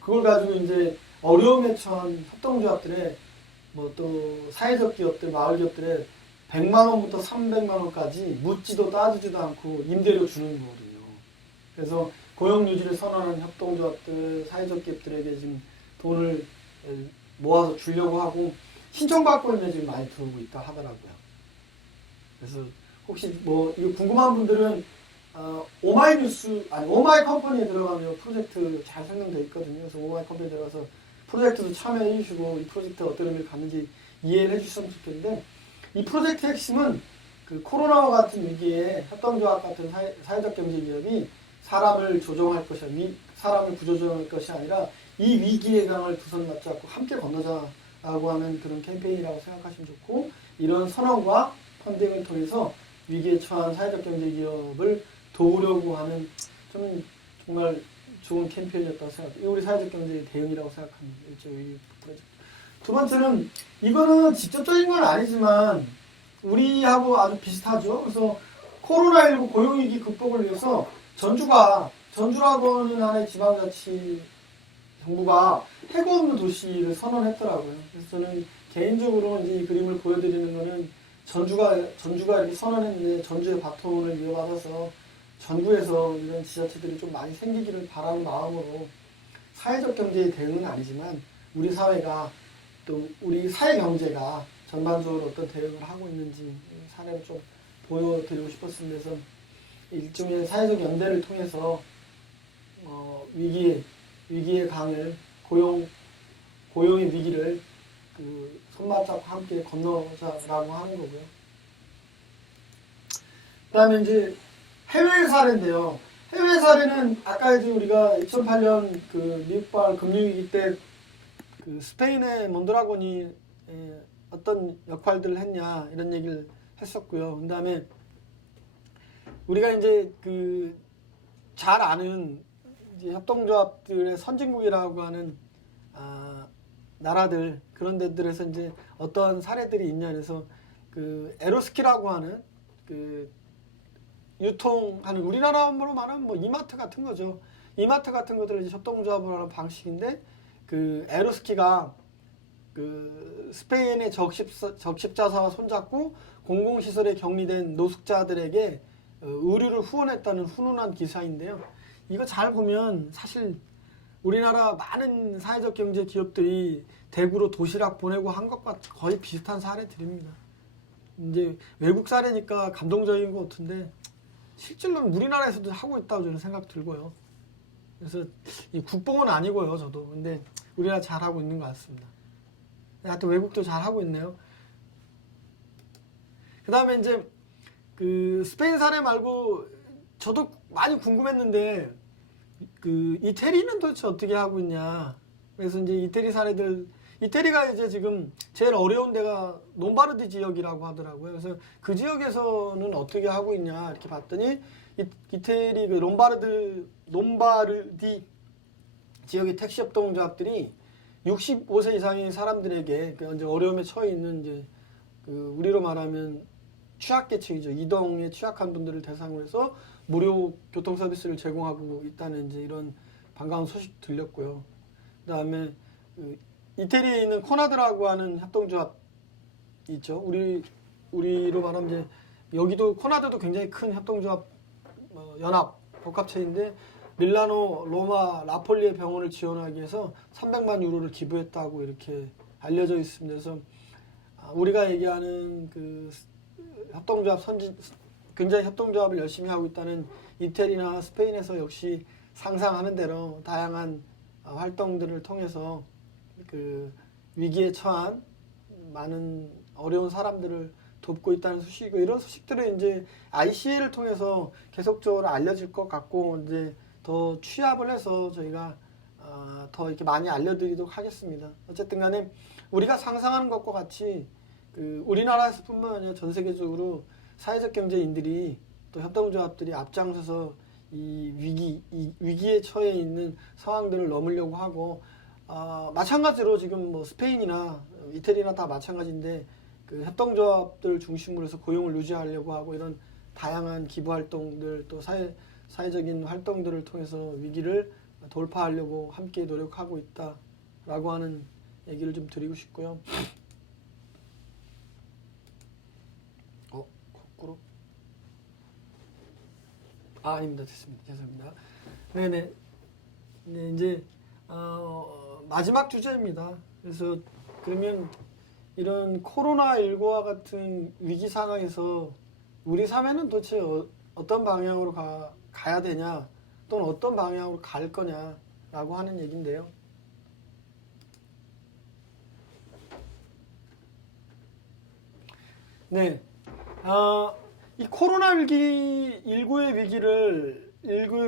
그걸 가지고 이제 어려움에 처한 협동조합들의 뭐 또 사회적 기업들, 마을 기업들의 100만 원부터 300만 원까지 묻지도 따지지도 않고 임대료 주는 거거든요. 그래서 고용 유지를 선언하는 협동조합들, 사회적 기업들에게 지금 돈을 모아서 주려고 하고 신청받고 있는 지금 많이 들어오고 있다 하더라고요. 그래서 혹시 뭐 이거 궁금한 분들은 오마이뉴스 아니 오마이 컴퍼니에 들어가면 프로젝트 잘 설명되어 있거든요. 그래서 오마이 컴퍼니에 들어가서 프로젝트도 참여해 주시고 이 프로젝트가 어떤 의미를 갖는지 이해를 해주셨으면 좋겠는데, 이 프로젝트 핵심은 그 코로나와 같은 위기에 협동조합 같은 사회적 경제 기업이 사람을 조종할 것이 사람을 구조조정할 것이 아니라 이 위기의 강을 두 손 맞잡고 함께 건너자라고 하는 그런 캠페인이라고 생각하시면 좋고, 이런 선언과 펀딩을 통해서 위기에 처한 사회적 경제 기업을 도우려고 하는 좀 정말 좋은 캠페인이었다고 생각합니다. 우리 사회적 경제의 대응이라고 생각합니다. 일종의 프로젝트. 두 번째는 이거는 직접적인 건 아니지만 우리하고 아주 비슷하죠. 그래서 코로나19 고용위기 극복을 위해서 전주라고 하는 하나의 지방자치 정부가 해고 없는 도시를 선언했더라고요. 그래서 저는 개인적으로 이제 이 그림을 보여드리는 거는 전주가 이렇게 선언했는데 전주의 바톤을 이어받아서 전국에서 이런 지자체들이 좀 많이 생기기를 바라는 마음으로 사회적 경제의 대응은 아니지만 우리 사회가 또 우리 사회 경제가 전반적으로 어떤 대응을 하고 있는지 사례를 좀 보여드리고 싶었습니다. 그래서 일종의 사회적 연대를 통해서 위기의 강을 고용의 위기를 그 손맞잡고 함께 건너자라고 하는 거고요. 그다음에 이제 해외 사례인데요. 해외 사례는 아까 이제 우리가 2008년 그 미국발 금융위기 때 그 스페인의 몬드라곤이 어떤 역할들을 했냐 이런 얘기를 했었고요. 그다음에 우리가 이제 그 잘 아는 이제 협동조합들의 선진국이라고 하는 나라들 그런 데들에서 이제 어떤 사례들이 있냐 그래서 그 에로스키라고 하는 그 유통하는 우리나라로 말하면 뭐 이마트 같은 거죠. 이마트 같은 것들을 이제 협동조합으로 하는 방식인데 그 에로스키가 그 스페인의 적십자사와 손잡고 공공시설에 격리된 노숙자들에게 의류를 후원했다는 훈훈한 기사인데요. 이거 잘 보면 사실 우리나라 많은 사회적 경제 기업들이 대구로 도시락 보내고 한 것과 거의 비슷한 사례들입니다. 이제 외국 사례니까 감동적인 것 같은데 실질로는 우리나라에서도 하고 있다고 저는 생각 들고요. 그래서 이 국뽕은 아니고요, 저도. 근데 우리나라 잘하고 있는 것 같습니다. 하여튼 외국도 잘하고 있네요. 그 다음에 이제 그 스페인 사례 말고 저도 많이 궁금했는데 그 이태리는 도대체 어떻게 하고 있냐. 그래서 이제 이태리가 이제 지금 제일 어려운 데가 롬바르디 지역이라고 하더라고요. 그래서 그 지역에서는 어떻게 하고 있냐 이렇게 봤더니 이태리 그 롬바르디 지역의 택시 협동조합들이 65세 이상의 사람들에게 그 이제 어려움에 처해 있는 이제 그 우리로 말하면 취약계층이죠. 이동에 취약한 분들을 대상으로 해서 무료 교통 서비스를 제공하고 있다는 이제 이런 반가운 소식 들렸고요. 그다음에 그 이태리에 있는 코나드라고 하는 협동조합 있죠. 우리로 말하면 이제 여기도 코나드도 굉장히 큰 협동조합 연합 복합체인데 밀라노, 로마, 나폴리의 병원을 지원하기 위해서 300만 유로를 기부했다고 이렇게 알려져 있습니다. 그래서 우리가 얘기하는 그 협동조합 굉장히 협동조합을 열심히 하고 있다는 이태리나 스페인에서 역시 상상하는 대로 다양한 활동들을 통해서 그 위기에 처한 많은 어려운 사람들을 돕고 있다는 소식이고 이런 소식들은 이제 ICA를 통해서 계속적으로 알려질 것 같고 이제 더 취합을 해서 저희가 더 이렇게 많이 알려드리도록 하겠습니다. 어쨌든 간에 우리가 상상하는 것과 같이 그 우리나라에서뿐만 아니라 전 세계적으로 사회적 경제인들이 또 협동조합들이 앞장서서 이 위기에 처해 있는 상황들을 넘으려고 하고 마찬가지로 지금 뭐 스페인이나 이태리나 다 마찬가지인데 그 협동조합들 중심으로 해서 고용을 유지하려고 하고 이런 다양한 기부 활동들 또 사회적인 활동들을 통해서 위기를 돌파하려고 함께 노력하고 있다라고 하는 얘기를 좀 드리고 싶고요. 거꾸로? 아닙니다. 됐습니다. 죄송합니다. 네네. 네, 이제 마지막 주제입니다. 그래서 그러면 이런 코로나19와 같은 위기 상황에서 우리 사회는 도대체 어떤 방향으로 가야 되냐, 또는 어떤 방향으로 갈 거냐라고 하는 얘기인데요. 네, 이 코로나19의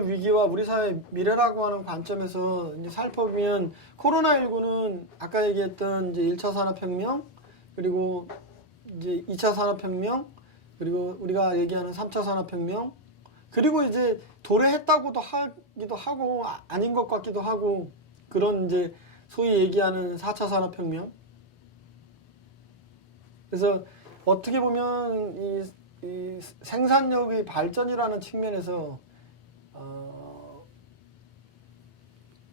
위기와 우리 사회의 미래라고 하는 관점에서 이제 살펴보면 코로나19는 아까 얘기했던 이제 1차 산업혁명, 그리고 이제 2차 산업혁명, 그리고 우리가 얘기하는 3차 산업혁명, 그리고 이제 도래했다고도 하기도 하고 아닌 것 같기도 하고 그런 이제 소위 얘기하는 4차 산업혁명. 그래서 어떻게 보면 이 생산력의 발전이라는 측면에서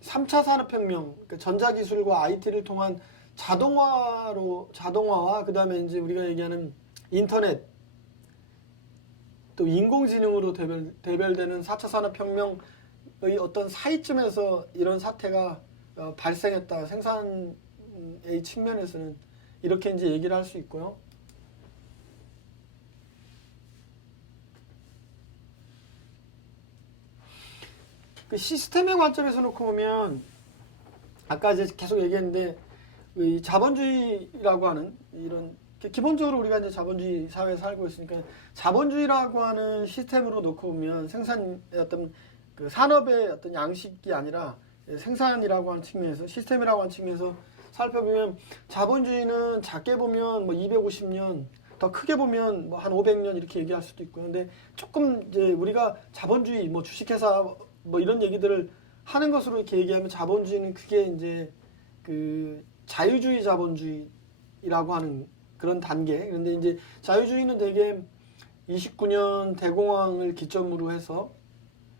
3차 산업혁명, 그러니까 전자기술과 IT를 통한 자동화와 그 다음에 이제 우리가 얘기하는 인터넷, 또 인공지능으로 대별되는 4차 산업혁명의 어떤 사이쯤에서 이런 사태가 발생했다. 생산의 측면에서는 이렇게 이제 얘기를 할 수 있고요. 그 시스템의 관점에서 놓고 보면 아까 이제 계속 얘기했는데 이 자본주의라고 하는 이런 기본적으로 우리가 이제 자본주의 사회에 살고 있으니까 자본주의라고 하는 시스템으로 놓고 보면 생산의 어떤 그 산업의 어떤 양식이 아니라 생산이라고 하는 측면에서 시스템이라고 하는 측면에서 살펴보면 자본주의는 작게 보면 뭐 250년, 더 크게 보면 뭐 한 500년 이렇게 얘기할 수도 있고요. 근데 조금 이제 우리가 자본주의, 뭐 주식회사 뭐 이런 얘기들을 하는 것으로 이렇게 얘기하면 자본주의는 크게 이제 그 자유주의 자본주의라고 하는 그런 단계. 그런데 이제 자유주의는 대개 29년 대공황을 기점으로 해서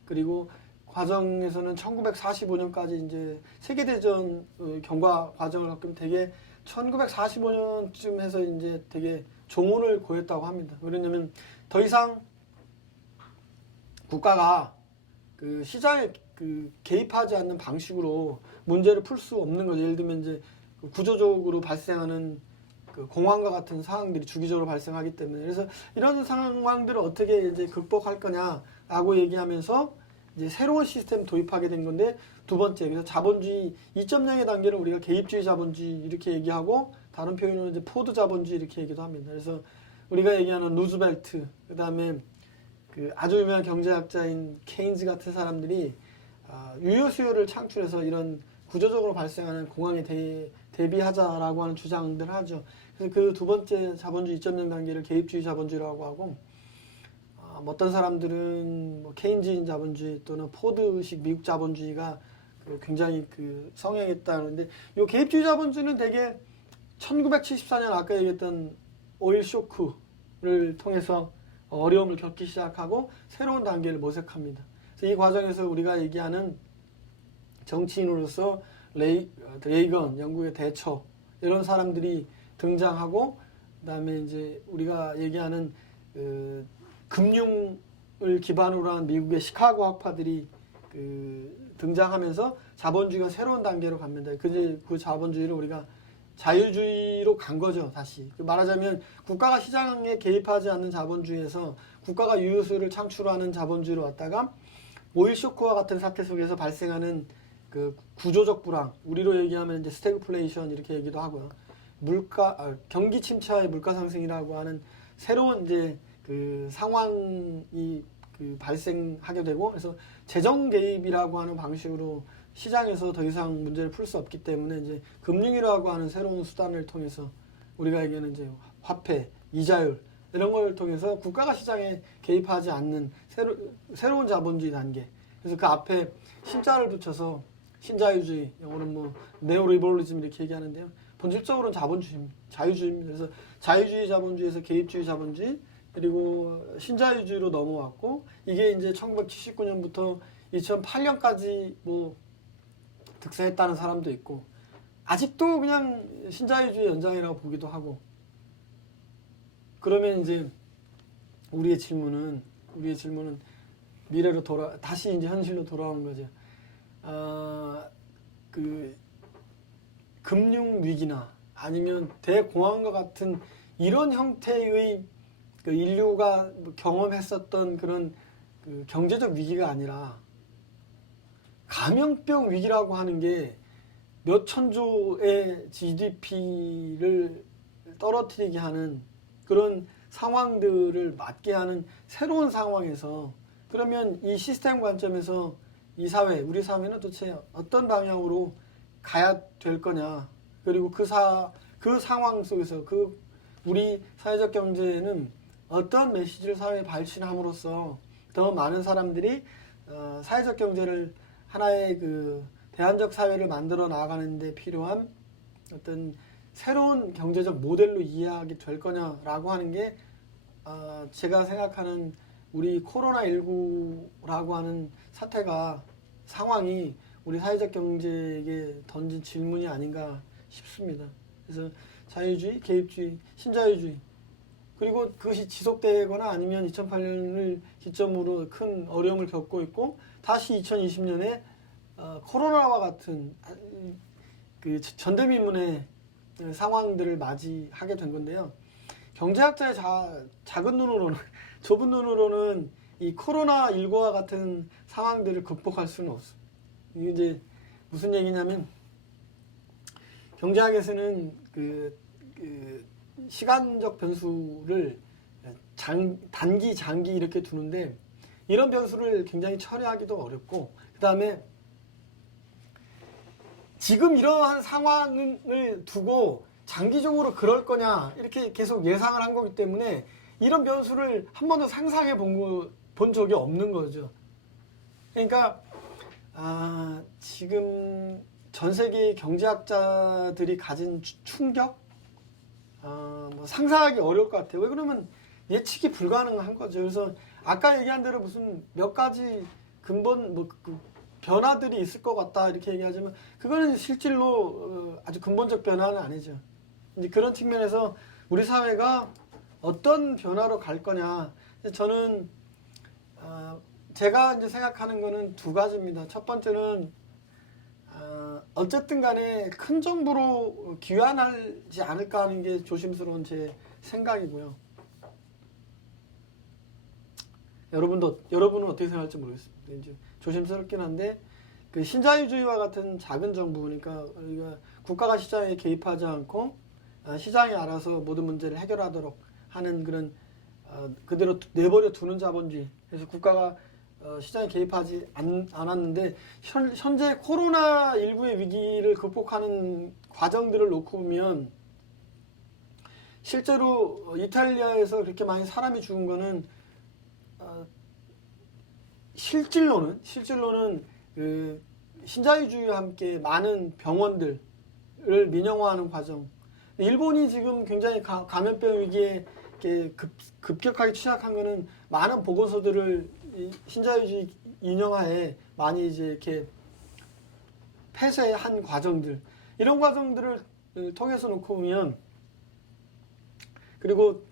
그리고 과정에서는 1945년까지 이제 세계대전 경과 과정을 겪으면 되게 1945년쯤 해서 이제 되게 종언을 고했다고 합니다. 왜냐면 더 이상 국가가 그 시장에 그 개입하지 않는 방식으로 문제를 풀 수 없는 거죠. 예를 들면 이제 구조적으로 발생하는 그 공황과 같은 상황들이 주기적으로 발생하기 때문에 그래서 이런 상황들을 어떻게 이제 극복할 거냐라고 얘기하면서 이제 새로운 시스템 도입하게 된 건데 두 번째 그래서 자본주의 2.0의 단계를 우리가 개입주의 자본주의 이렇게 얘기하고 다른 표현으로 이제 포드 자본주의 이렇게 얘기도 합니다. 그래서 우리가 얘기하는 루즈벨트 그다음에 그 아주 유명한 경제학자인 케인즈 같은 사람들이 유효 수요를 창출해서 이런 구조적으로 발생하는 공황에 대비하자라고 하는 주장들을 하죠. 그래서 그 두 번째 자본주의 2.0 단계를 개입주의 자본주의라고 하고 어떤 사람들은 뭐 케인즈인 자본주의 또는 포드식 미국 자본주의가 굉장히 그 성행했다는데 이 개입주의 자본주의는 대개 1974년 아까 얘기했던 오일 쇼크를 통해서 어려움을 겪기 시작하고 새로운 단계를 모색합니다. 그래서 이 과정에서 우리가 얘기하는 정치인으로서 레이건, 영국의 대처 이런 사람들이 등장하고 그다음에 이제 우리가 얘기하는 금융을 기반으로 한 미국의 시카고 학파들이 등장하면서 자본주의가 새로운 단계로 갑니다. 그 자본주의를 우리가 자유주의로 간 거죠, 다시. 말하자면 국가가 시장에 개입하지 않는 자본주의에서 국가가 유효수요를 창출하는 자본주의로 왔다가 오일 쇼크와 같은 사태 속에서 발생하는 그 구조적 불황, 우리로 얘기하면 이제 스태그플레이션 이렇게 얘기도 하고요. 경기 침체의 물가 상승이라고 하는 새로운 이제 그 상황이 발생하게 되고 그래서 재정 개입이라고 하는 방식으로 시장에서 더 이상 문제를 풀 수 없기 때문에 이제 금융이라고 하는 새로운 수단을 통해서 우리가 얘기하는 이제 화폐, 이자율 이런 걸 통해서 국가가 시장에 개입하지 않는 새로운 자본주의 단계. 그래서 그 앞에 신자를 붙여서 신자유주의, 영어로는 뭐 네오리버럴리즘 이렇게 얘기하는데요. 본질적으로는 자본주의입니다. 자유주의입니다. 그래서 자유주의 자본주의에서 개입주의 자본주의 그리고 신자유주의로 넘어왔고 이게 이제 1979년부터 2008년까지 뭐 득세했다는 사람도 있고 아직도 그냥 신자유주의 연장이라고 보기도 하고 그러면 이제 우리의 질문은 미래로 다시 이제 현실로 돌아온 거죠. 그 금융 위기나 아니면 대공황과 같은 이런 형태의 그 인류가 경험했었던 그런 그 경제적 위기가 아니라 감염병 위기라고 하는 게 몇 천조의 GDP를 떨어뜨리게 하는 그런 상황들을 맞게 하는 새로운 상황에서 그러면 이 시스템 관점에서 이 사회, 우리 사회는 도대체 어떤 방향으로 가야 될 거냐. 그리고 그 상황 속에서 우리 사회적 경제는 어떤 메시지를 사회에 발신함으로써 더 많은 사람들이 사회적 경제를 하나의 그 대안적 사회를 만들어 나가는 데 필요한 어떤 새로운 경제적 모델로 이해하게 될 거냐라고 하는 게 제가 생각하는 우리 코로나19라고 하는 상황이 우리 사회적 경제에게 던진 질문이 아닌가 싶습니다. 그래서 자유주의, 개입주의, 신자유주의 그리고 그것이 지속되거나 아니면 2008년을 기점으로 큰 어려움을 겪고 있고 다시 2020년에 코로나와 같은 그 전대미문의 상황들을 맞이하게 된 건데요. 경제학자의 작은 눈으로는 좁은 눈으로는 이 코로나19와 같은 상황들을 극복할 수는 없습니다. 이게 이제 무슨 얘기냐면 경제학에서는 그 시간적 변수를 단기, 장기 이렇게 두는데 이런 변수를 굉장히 처리하기도 어렵고 그 다음에 지금 이러한 상황을 두고 장기적으로 그럴 거냐 이렇게 계속 예상을 한 거기 때문에 이런 변수를 한 번도 상상해 본 적이 없는 거죠. 그러니까 지금 전 세계 경제학자들이 가진 충격 뭐 상상하기 어려울 것 같아요. 왜 그러면 예측이 불가능한 거죠. 그래서 아까 얘기한 대로 무슨 몇 가지 근본 변화들이 있을 것 같다 이렇게 얘기하지만 그거는 실질로 아주 근본적 변화는 아니죠. 이제 그런 측면에서 우리 사회가 어떤 변화로 갈 거냐. 저는 제가 이제 생각하는 거는 두 가지입니다. 첫 번째는 어쨌든 간에 큰 정부로 귀환하지 않을까 하는 게 조심스러운 제 생각이고요. 여러분은 어떻게 생각할지 모르겠습니다. 이제 조심스럽긴 한데 그 신자유주의와 같은 작은 정부, 그러니까 우리가 국가가 시장에 개입하지 않고 시장이 알아서 모든 문제를 해결하도록 하는 그런 그대로 내버려 두는 자본주의. 그래서 국가가 시장에 개입하지 않았는데 현재 코로나19의 위기를 극복하는 과정들을 놓고 보면 실제로 이탈리아에서 그렇게 많이 사람이 죽은 거는 실질로는 그 신자유주의와 함께 많은 병원들을 민영화하는 과정. 일본이 지금 굉장히 감염병 위기에 이렇게 급격하게 취약한 거는 많은 보건소들을 신자유주의 인영하에 많이 이제 이렇게 폐쇄한 과정들, 이런 과정들을 통해서 놓고 보면, 그리고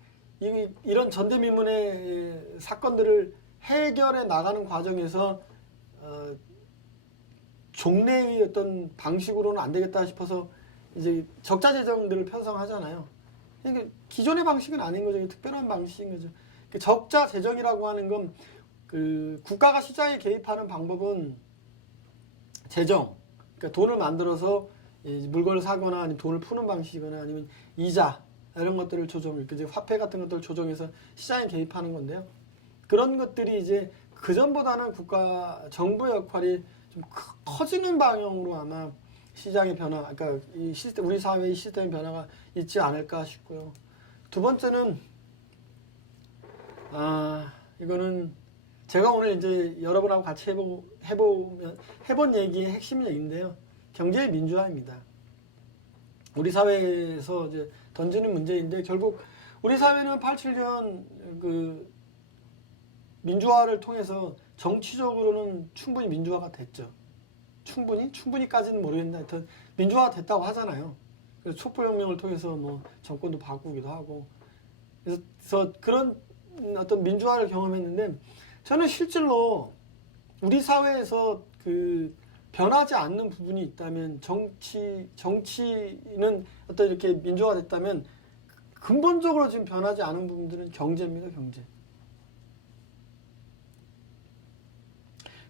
이런 전대미문의 사건들을 해결해 나가는 과정에서 종래의 어떤 방식으로는 안 되겠다 싶어서 이제 적자 재정들을 편성하잖아요. 그러니까 기존의 방식은 아닌 거죠. 특별한 방식인 거죠. 적자 재정이라고 하는 건 그 국가가 시장에 개입하는 방법은 재정, 그러니까 돈을 만들어서 물건을 사거나 아니면 돈을 푸는 방식이거나 아니면 이자 이런 것들을 이제 화폐 같은 것들을 조정해서 시장에 개입하는 건데요. 그런 것들이 이제 그 전보다는 정부의 역할이 좀 커지는 방향으로 아마 시장의 변화, 그러니까 이 시스템, 우리 사회의 시스템 변화가 있지 않을까 싶고요. 두 번째는 이거는 제가 오늘 이제 여러분하고 같이 해본 얘기의 핵심 얘기인데요. 경제의 민주화입니다. 우리 사회에서 이제 던지는 문제인데 결국 우리 사회는 87년 그 민주화를 통해서 정치적으로는 충분히 민주화가 됐죠. 충분히까지는 모르겠는데 하여튼 민주화가 됐다고 하잖아요. 그래서 촛불혁명을 통해서 뭐 정권도 바꾸기도 하고 그래서 그런 어떤 민주화를 경험했는데 저는 실질로 우리 사회에서 그 변하지 않는 부분이 있다면 정치는 어떤 이렇게 민주화됐다면 근본적으로 지금 변하지 않은 부분들은 경제입니다, 경제.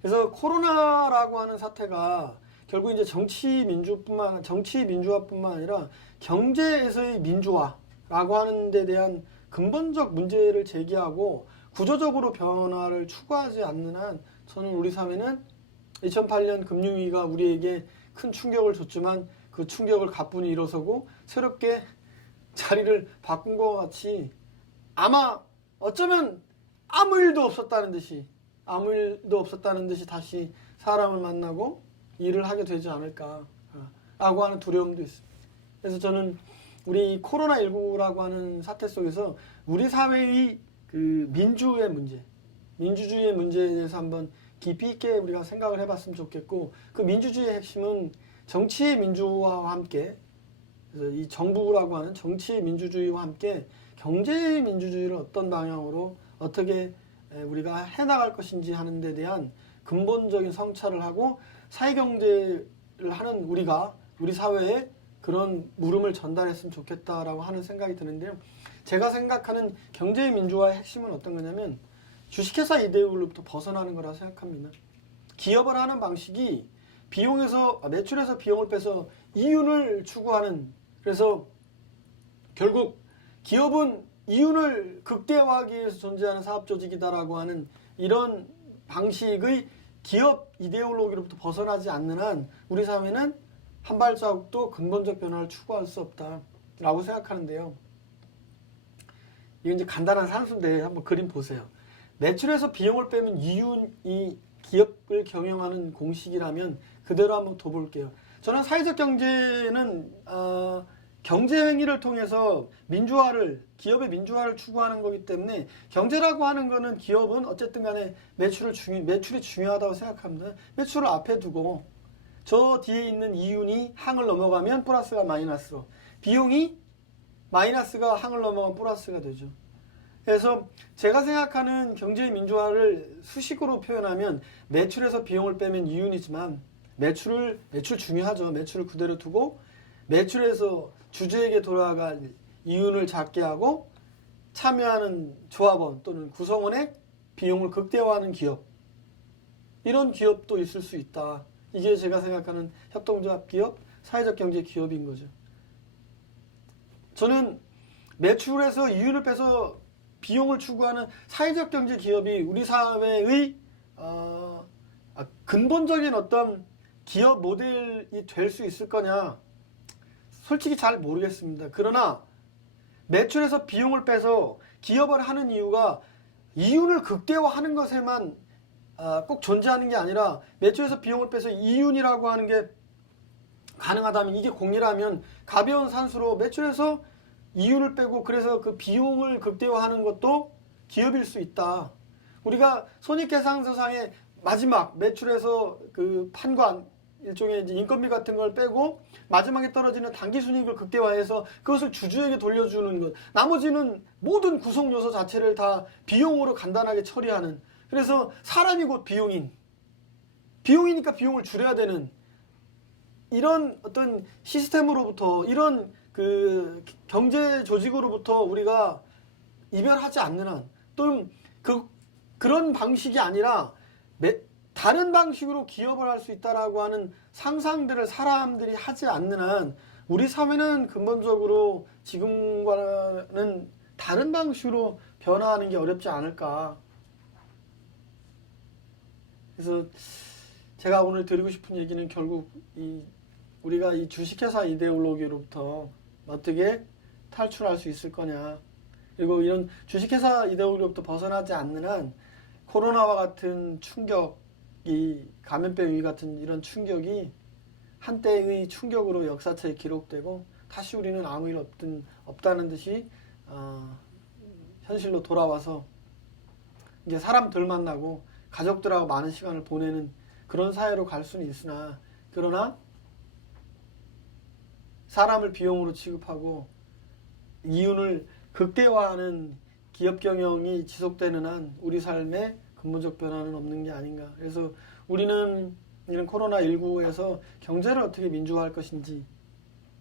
그래서 코로나라고 하는 사태가 결국 이제 정치 민주화뿐만 아니라 경제에서의 민주화라고 하는 데 대한 근본적 문제를 제기하고 구조적으로 변화를 추구하지 않는 한 저는 우리 사회는 2008년 금융위기가 우리에게 큰 충격을 줬지만 그 충격을 가뿐히 일어서고 새롭게 자리를 바꾼 것 같이 아마 어쩌면 아무 일도 없었다는 듯이 다시 사람을 만나고 일을 하게 되지 않을까라고 하는 두려움도 있습니다. 그래서 저는 우리 코로나19라고 하는 사태 속에서 우리 사회의 그 민주주의의 문제에 대해서 한번 깊이 있게 우리가 생각을 해봤으면 좋겠고, 그 민주주의의 핵심은 정치의 민주화와 함께, 그래서 이 정부라고 하는 정치의 민주주의와 함께 경제의 민주주의를 어떤 방향으로 어떻게 우리가 해나갈 것인지 하는 데 대한 근본적인 성찰을 하고 사회경제를 하는 우리 사회에 그런 물음을 전달했으면 좋겠다라고 하는 생각이 드는데요. 제가 생각하는 경제의 민주화의 핵심은 어떤 거냐면 주식회사 이데올로부터 벗어나는 거라 생각합니다. 기업을 하는 방식이 매출에서 비용을 빼서 이윤을 추구하는, 그래서 결국 기업은 이윤을 극대화하기 위해서 존재하는 사업조직이다라고 하는 이런 방식의 기업 이데올로기로부터 벗어나지 않는 한 우리 사회는 한 발자국도 근본적 변화를 추구할 수 없다라고 생각하는데요. 이건 이제 간단한 산수인데 한번 그림 보세요. 매출에서 비용을 빼면 이윤이 기업을 경영하는 공식이라면 그대로 한번 둬볼게요. 저는 사회적 경제는 경제 행위를 통해서 기업의 민주화를 추구하는 거기 때문에 경제라고 하는 거는 기업은 어쨌든 간에 매출이 중요하다고 생각합니다. 매출을 앞에 두고 저 뒤에 있는 이윤이 항을 넘어가면 플러스가 마이너스로, 비용이 마이너스가 항을 넘어가면 플러스가 되죠. 그래서 제가 생각하는 경제의 민주화를 수식으로 표현하면 매출에서 비용을 빼면 이윤이지만 매출 중요하죠. 매출을 그대로 두고 매출에서 주주에게 돌아갈 이윤을 작게 하고 참여하는 조합원 또는 구성원의 비용을 극대화하는 기업, 이런 기업도 있을 수 있다. 이게 제가 생각하는 협동조합 기업, 사회적 경제 기업인 거죠. 저는 매출에서 이윤을 빼서 비용을 추구하는 사회적 경제 기업이 우리 사회의 근본적인 어떤 기업 모델이 될 수 있을 거냐? 솔직히 잘 모르겠습니다. 그러나 매출에서 비용을 빼서 기업을 하는 이유가 이윤을 극대화하는 것에만 꼭 존재하는 게 아니라 매출에서 비용을 빼서 이윤이라고 하는 게 가능하다면, 이게 공이라면 가벼운 산수로 매출에서 이윤을 빼고 그래서 그 비용을 극대화하는 것도 기업일 수 있다. 우리가 손익계산서상의 마지막 매출에서 그 판관, 일종의 이제 인건비 같은 걸 빼고 마지막에 떨어지는 당기순이익을 극대화해서 그것을 주주에게 돌려주는 것, 나머지는 모든 구성 요소 자체를 다 비용으로 간단하게 처리하는, 그래서 사람이 곧 비용이니까 비용을 줄여야 되는 이런 어떤 시스템으로부터, 이런 그 경제 조직으로부터 우리가 이별하지 않는 한, 또는 그런 방식이 아니라 다른 방식으로 기업을 할 수 있다라고 하는 상상들을 사람들이 하지 않는 한 우리 사회는 근본적으로 지금과는 다른 방식으로 변화하는 게 어렵지 않을까. 그래서 제가 오늘 드리고 싶은 얘기는 결국 우리가 이 주식회사 이데올로기로부터 어떻게 탈출할 수 있을 거냐, 그리고 이런 주식회사 이데올로기로부터 벗어나지 않는 한 코로나와 같은 충격이, 감염병 위기 같은 이런 충격이 한때의 충격으로 역사책에 기록되고 다시 우리는 아무 일 없다는 듯이 현실로 돌아와서 이제 사람들 만나고 가족들하고 많은 시간을 보내는 그런 사회로 갈 수는 있으나, 그러나 사람을 비용으로 취급하고 이윤을 극대화하는 기업 경영이 지속되는 한 우리 삶에 근본적 변화는 없는 게 아닌가. 그래서 우리는 이런 코로나19에서 경제를 어떻게 민주화할 것인지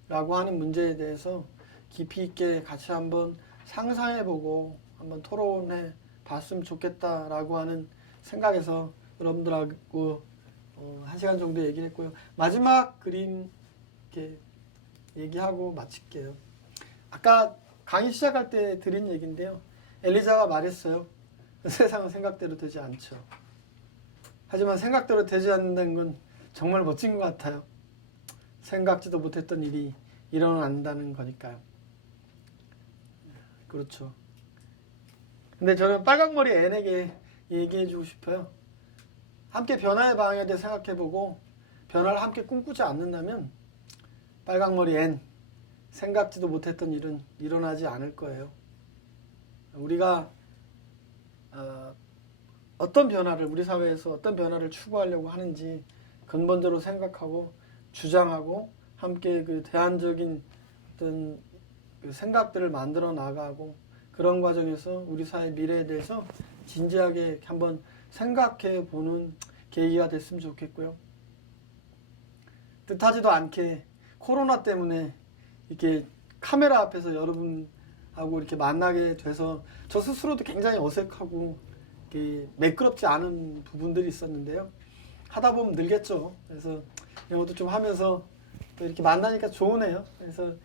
라고 하는 문제에 대해서 깊이 있게 같이 한번 상상해보고 한번 토론해 봤으면 좋겠다라고 하는 생각에서 여러분들하고 1시간 정도 얘기를 했고요. 마지막 그림 이렇게 얘기하고 마칠게요. 아까 강의 시작할 때 드린 얘기인데요. 엘리자가 말했어요. 세상은 생각대로 되지 않죠. 하지만 생각대로 되지 않는다는 건 정말 멋진 것 같아요. 생각지도 못했던 일이 일어난다는 거니까요. 그렇죠. 근데 저는 빨강머리 앤에게 얘기해주고 싶어요. 함께 변화의 방향에 대해 생각해보고 변화를 함께 꿈꾸지 않는다면 빨강머리 앤, 생각지도 못했던 일은 일어나지 않을 거예요. 우리가 어떤 변화를, 우리 사회에서 어떤 변화를 추구하려고 하는지 근본적으로 생각하고 주장하고 함께 그 대안적인 어떤 그 생각들을 만들어 나가고 그런 과정에서 우리 사회 미래에 대해서 진지하게 한번 생각해 보는 계기가 됐으면 좋겠고요. 뜻하지도 않게 코로나 때문에 이렇게 카메라 앞에서 여러분하고 이렇게 만나게 돼서 저 스스로도 굉장히 어색하고 이렇게 매끄럽지 않은 부분들이 있었는데요. 하다 보면 늘겠죠. 그래서 이런 것도 좀 하면서 또 이렇게 만나니까 좋으네요. 그래서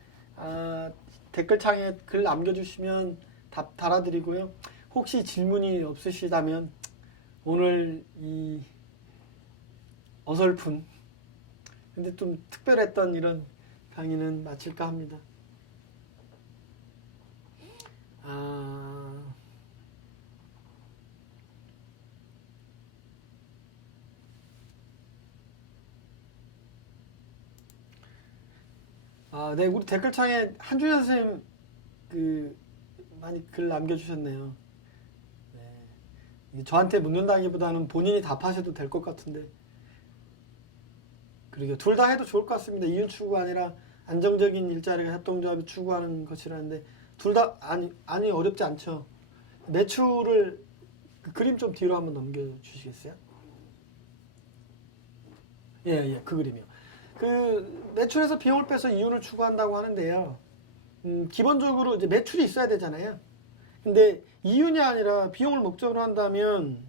댓글창에 글 남겨주시면 답 달아드리고요. 혹시 질문이 없으시다면 오늘 이 어설픈 근데 좀 특별했던 이런 강의는 마칠까 합니다. 네, 우리 댓글창에 한준현 선생님 많이 글 남겨주셨네요. 네, 저한테 묻는다기보다는 본인이 답하셔도 될 것 같은데. 그러게요. 둘 다 해도 좋을 것 같습니다. 이윤 추구가 아니라 안정적인 일자리가 협동조합이 추구하는 것이라는데 둘 다 아니 어렵지 않죠. 매출을 그림 좀 뒤로 한번 넘겨주시겠어요? 예, 그 그림이요. 그 매출에서 비용을 빼서 이윤을 추구한다고 하는데요. 기본적으로 이제 매출이 있어야 되잖아요. 근데 이윤이 아니라 비용을 목적으로 한다면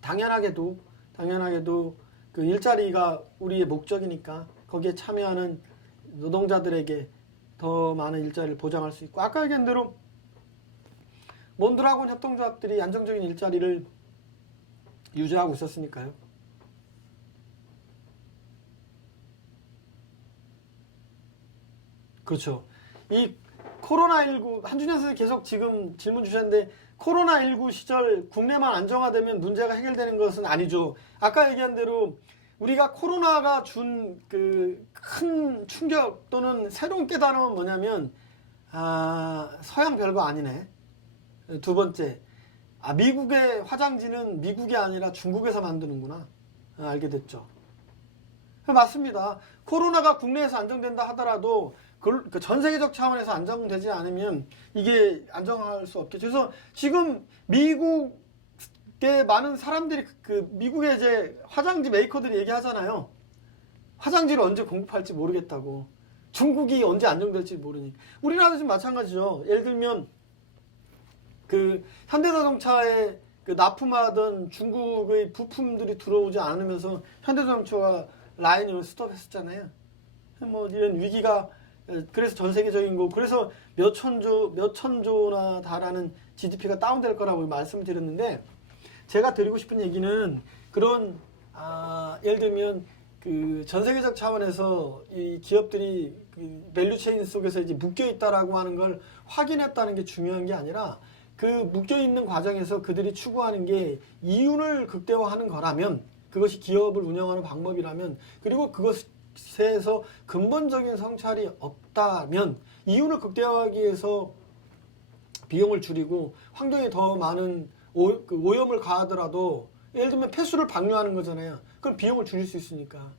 당연하게도 그 일자리가 우리의 목적이니까 거기에 참여하는 노동자들에게 더 많은 일자리를 보장할 수 있고 아까 얘기한 대로 몬드라곤 협동조합들이 안정적인 일자리를 유지하고 있었으니까요. 그렇죠. 이 코로나19 한준현 선생님 계속 지금 질문 주셨는데 코로나19 시절 국내만 안정화되면 문제가 해결되는 것은 아니죠. 아까 얘기한 대로 우리가 코로나가 준 그 큰 충격 또는 새로운 깨달음은 뭐냐면 서양 별거 아니네. 두 번째, 미국의 화장지는 미국이 아니라 중국에서 만드는구나. 알게 됐죠. 맞습니다. 코로나가 국내에서 안정된다 하더라도 그 전 세계적 차원에서 안정되지 않으면 이게 안정할 수 없겠죠. 그래서 지금 미국의 많은 사람들이 그 미국의 이제 화장지 메이커들이 얘기하잖아요. 화장지를 언제 공급할지 모르겠다고. 중국이 언제 안정될지 모르니. 우리나라도 지금 마찬가지죠. 예를 들면 그 현대자동차에 그 납품하던 중국의 부품들이 들어오지 않으면서 현대자동차가 라인을 스톱했었잖아요. 뭐 이런 위기가 그래서 전 세계적인 거 그래서 몇 천조나 달하는 GDP가 다운될 거라고 말씀드렸는데 제가 드리고 싶은 얘기는 그런 예를 들면 그 전 세계적 차원에서 이 기업들이 그 밸류체인 속에서 이제 묶여 있다라고 하는 걸 확인했다는 게 중요한 게 아니라 그 묶여 있는 과정에서 그들이 추구하는 게 이윤을 극대화하는 거라면 그것이 기업을 운영하는 방법이라면 그리고 그것에서 근본적인 성찰이 없다면 이윤을 극대화하기 위해서 비용을 줄이고 환경에 더 많은 오염을 가하더라도 예를 들면 폐수를 방류하는 거잖아요. 그럼 비용을 줄일 수 있으니까.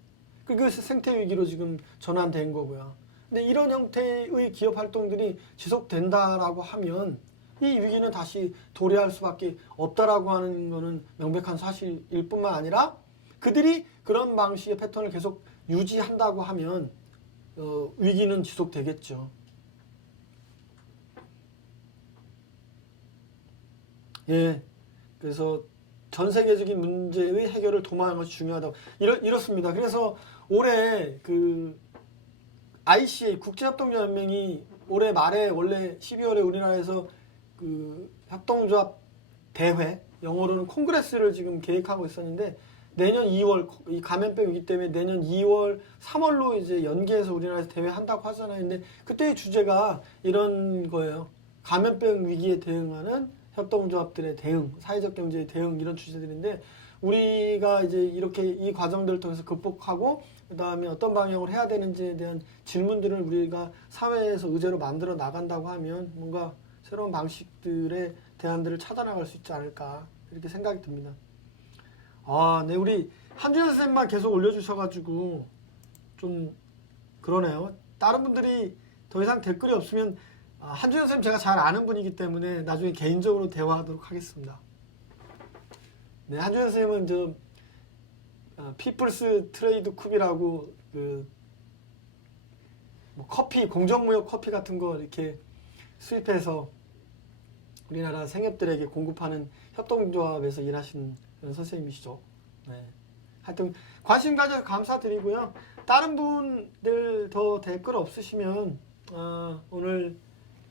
그것이 생태 위기로 지금 전환된 거고요. 근데 이런 형태의 기업 활동들이 지속된다라고 하면 이 위기는 다시 도래할 수밖에 없다라고 하는 것은 명백한 사실일 뿐만 아니라 그들이 그런 방식의 패턴을 계속 유지한다고 하면 위기는 지속되겠죠. 예, 그래서 전 세계적인 문제의 해결을 도모하는 것이 중요하다고 이렇습니다. 그래서 올해 그 ICA 국제협동조합연맹이 올해 말에 원래 12월에 우리나라에서 그 협동조합 대회, 영어로는 콩그레스를 지금 계획하고 있었는데 내년 2월 이 감염병 위기 때문에 내년 2월, 3월로 이제 연기해서 우리나라에서 대회 한다고 하잖아요. 근데 그때의 주제가 이런 거예요. 감염병 위기에 대응하는 협동조합들의 대응, 사회적 경제의 대응 이런 주제들인데 우리가 이제 이렇게 이 과정들을 통해서 극복하고 그 다음에 어떤 방향으로 해야 되는지에 대한 질문들을 우리가 사회에서 의제로 만들어 나간다고 하면 뭔가 새로운 방식들의 대안들을 찾아나갈 수 있지 않을까 이렇게 생각이 듭니다. 네, 우리 한주연 선생님만 계속 올려주셔가지고 좀 그러네요. 다른 분들이 더 이상 댓글이 없으면 한주연 선생님 제가 잘 아는 분이기 때문에 나중에 개인적으로 대화하도록 하겠습니다. 네, 한주연 선생님은 저 피플스 트레이드 쿱이라고 그 뭐 커피, 공정무역 커피 같은 거 이렇게 수입해서 우리나라 생협들에게 공급하는 협동조합에서 일하시는 그런 선생님이시죠. 네. 하여튼 관심 가져서 감사드리고요. 다른 분들 더 댓글 없으시면 오늘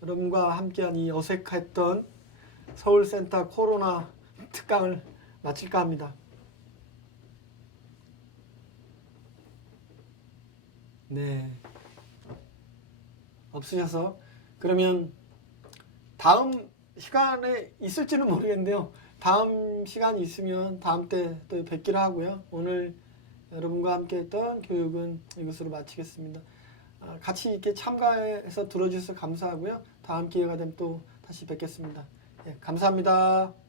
여러분과 함께한 이 어색했던 서울센터 코로나 특강을 마칠까 합니다. 네. 없으셔서 그러면 다음 시간에 있을지는 모르겠는데요. 다음 시간이 있으면 다음 때 또 뵙기로 하고요. 오늘 여러분과 함께 했던 교육은 이것으로 마치겠습니다. 같이 이렇게 참가해서 들어주셔서 감사하고요. 다음 기회가 되면 또 다시 뵙겠습니다. 예, 감사합니다.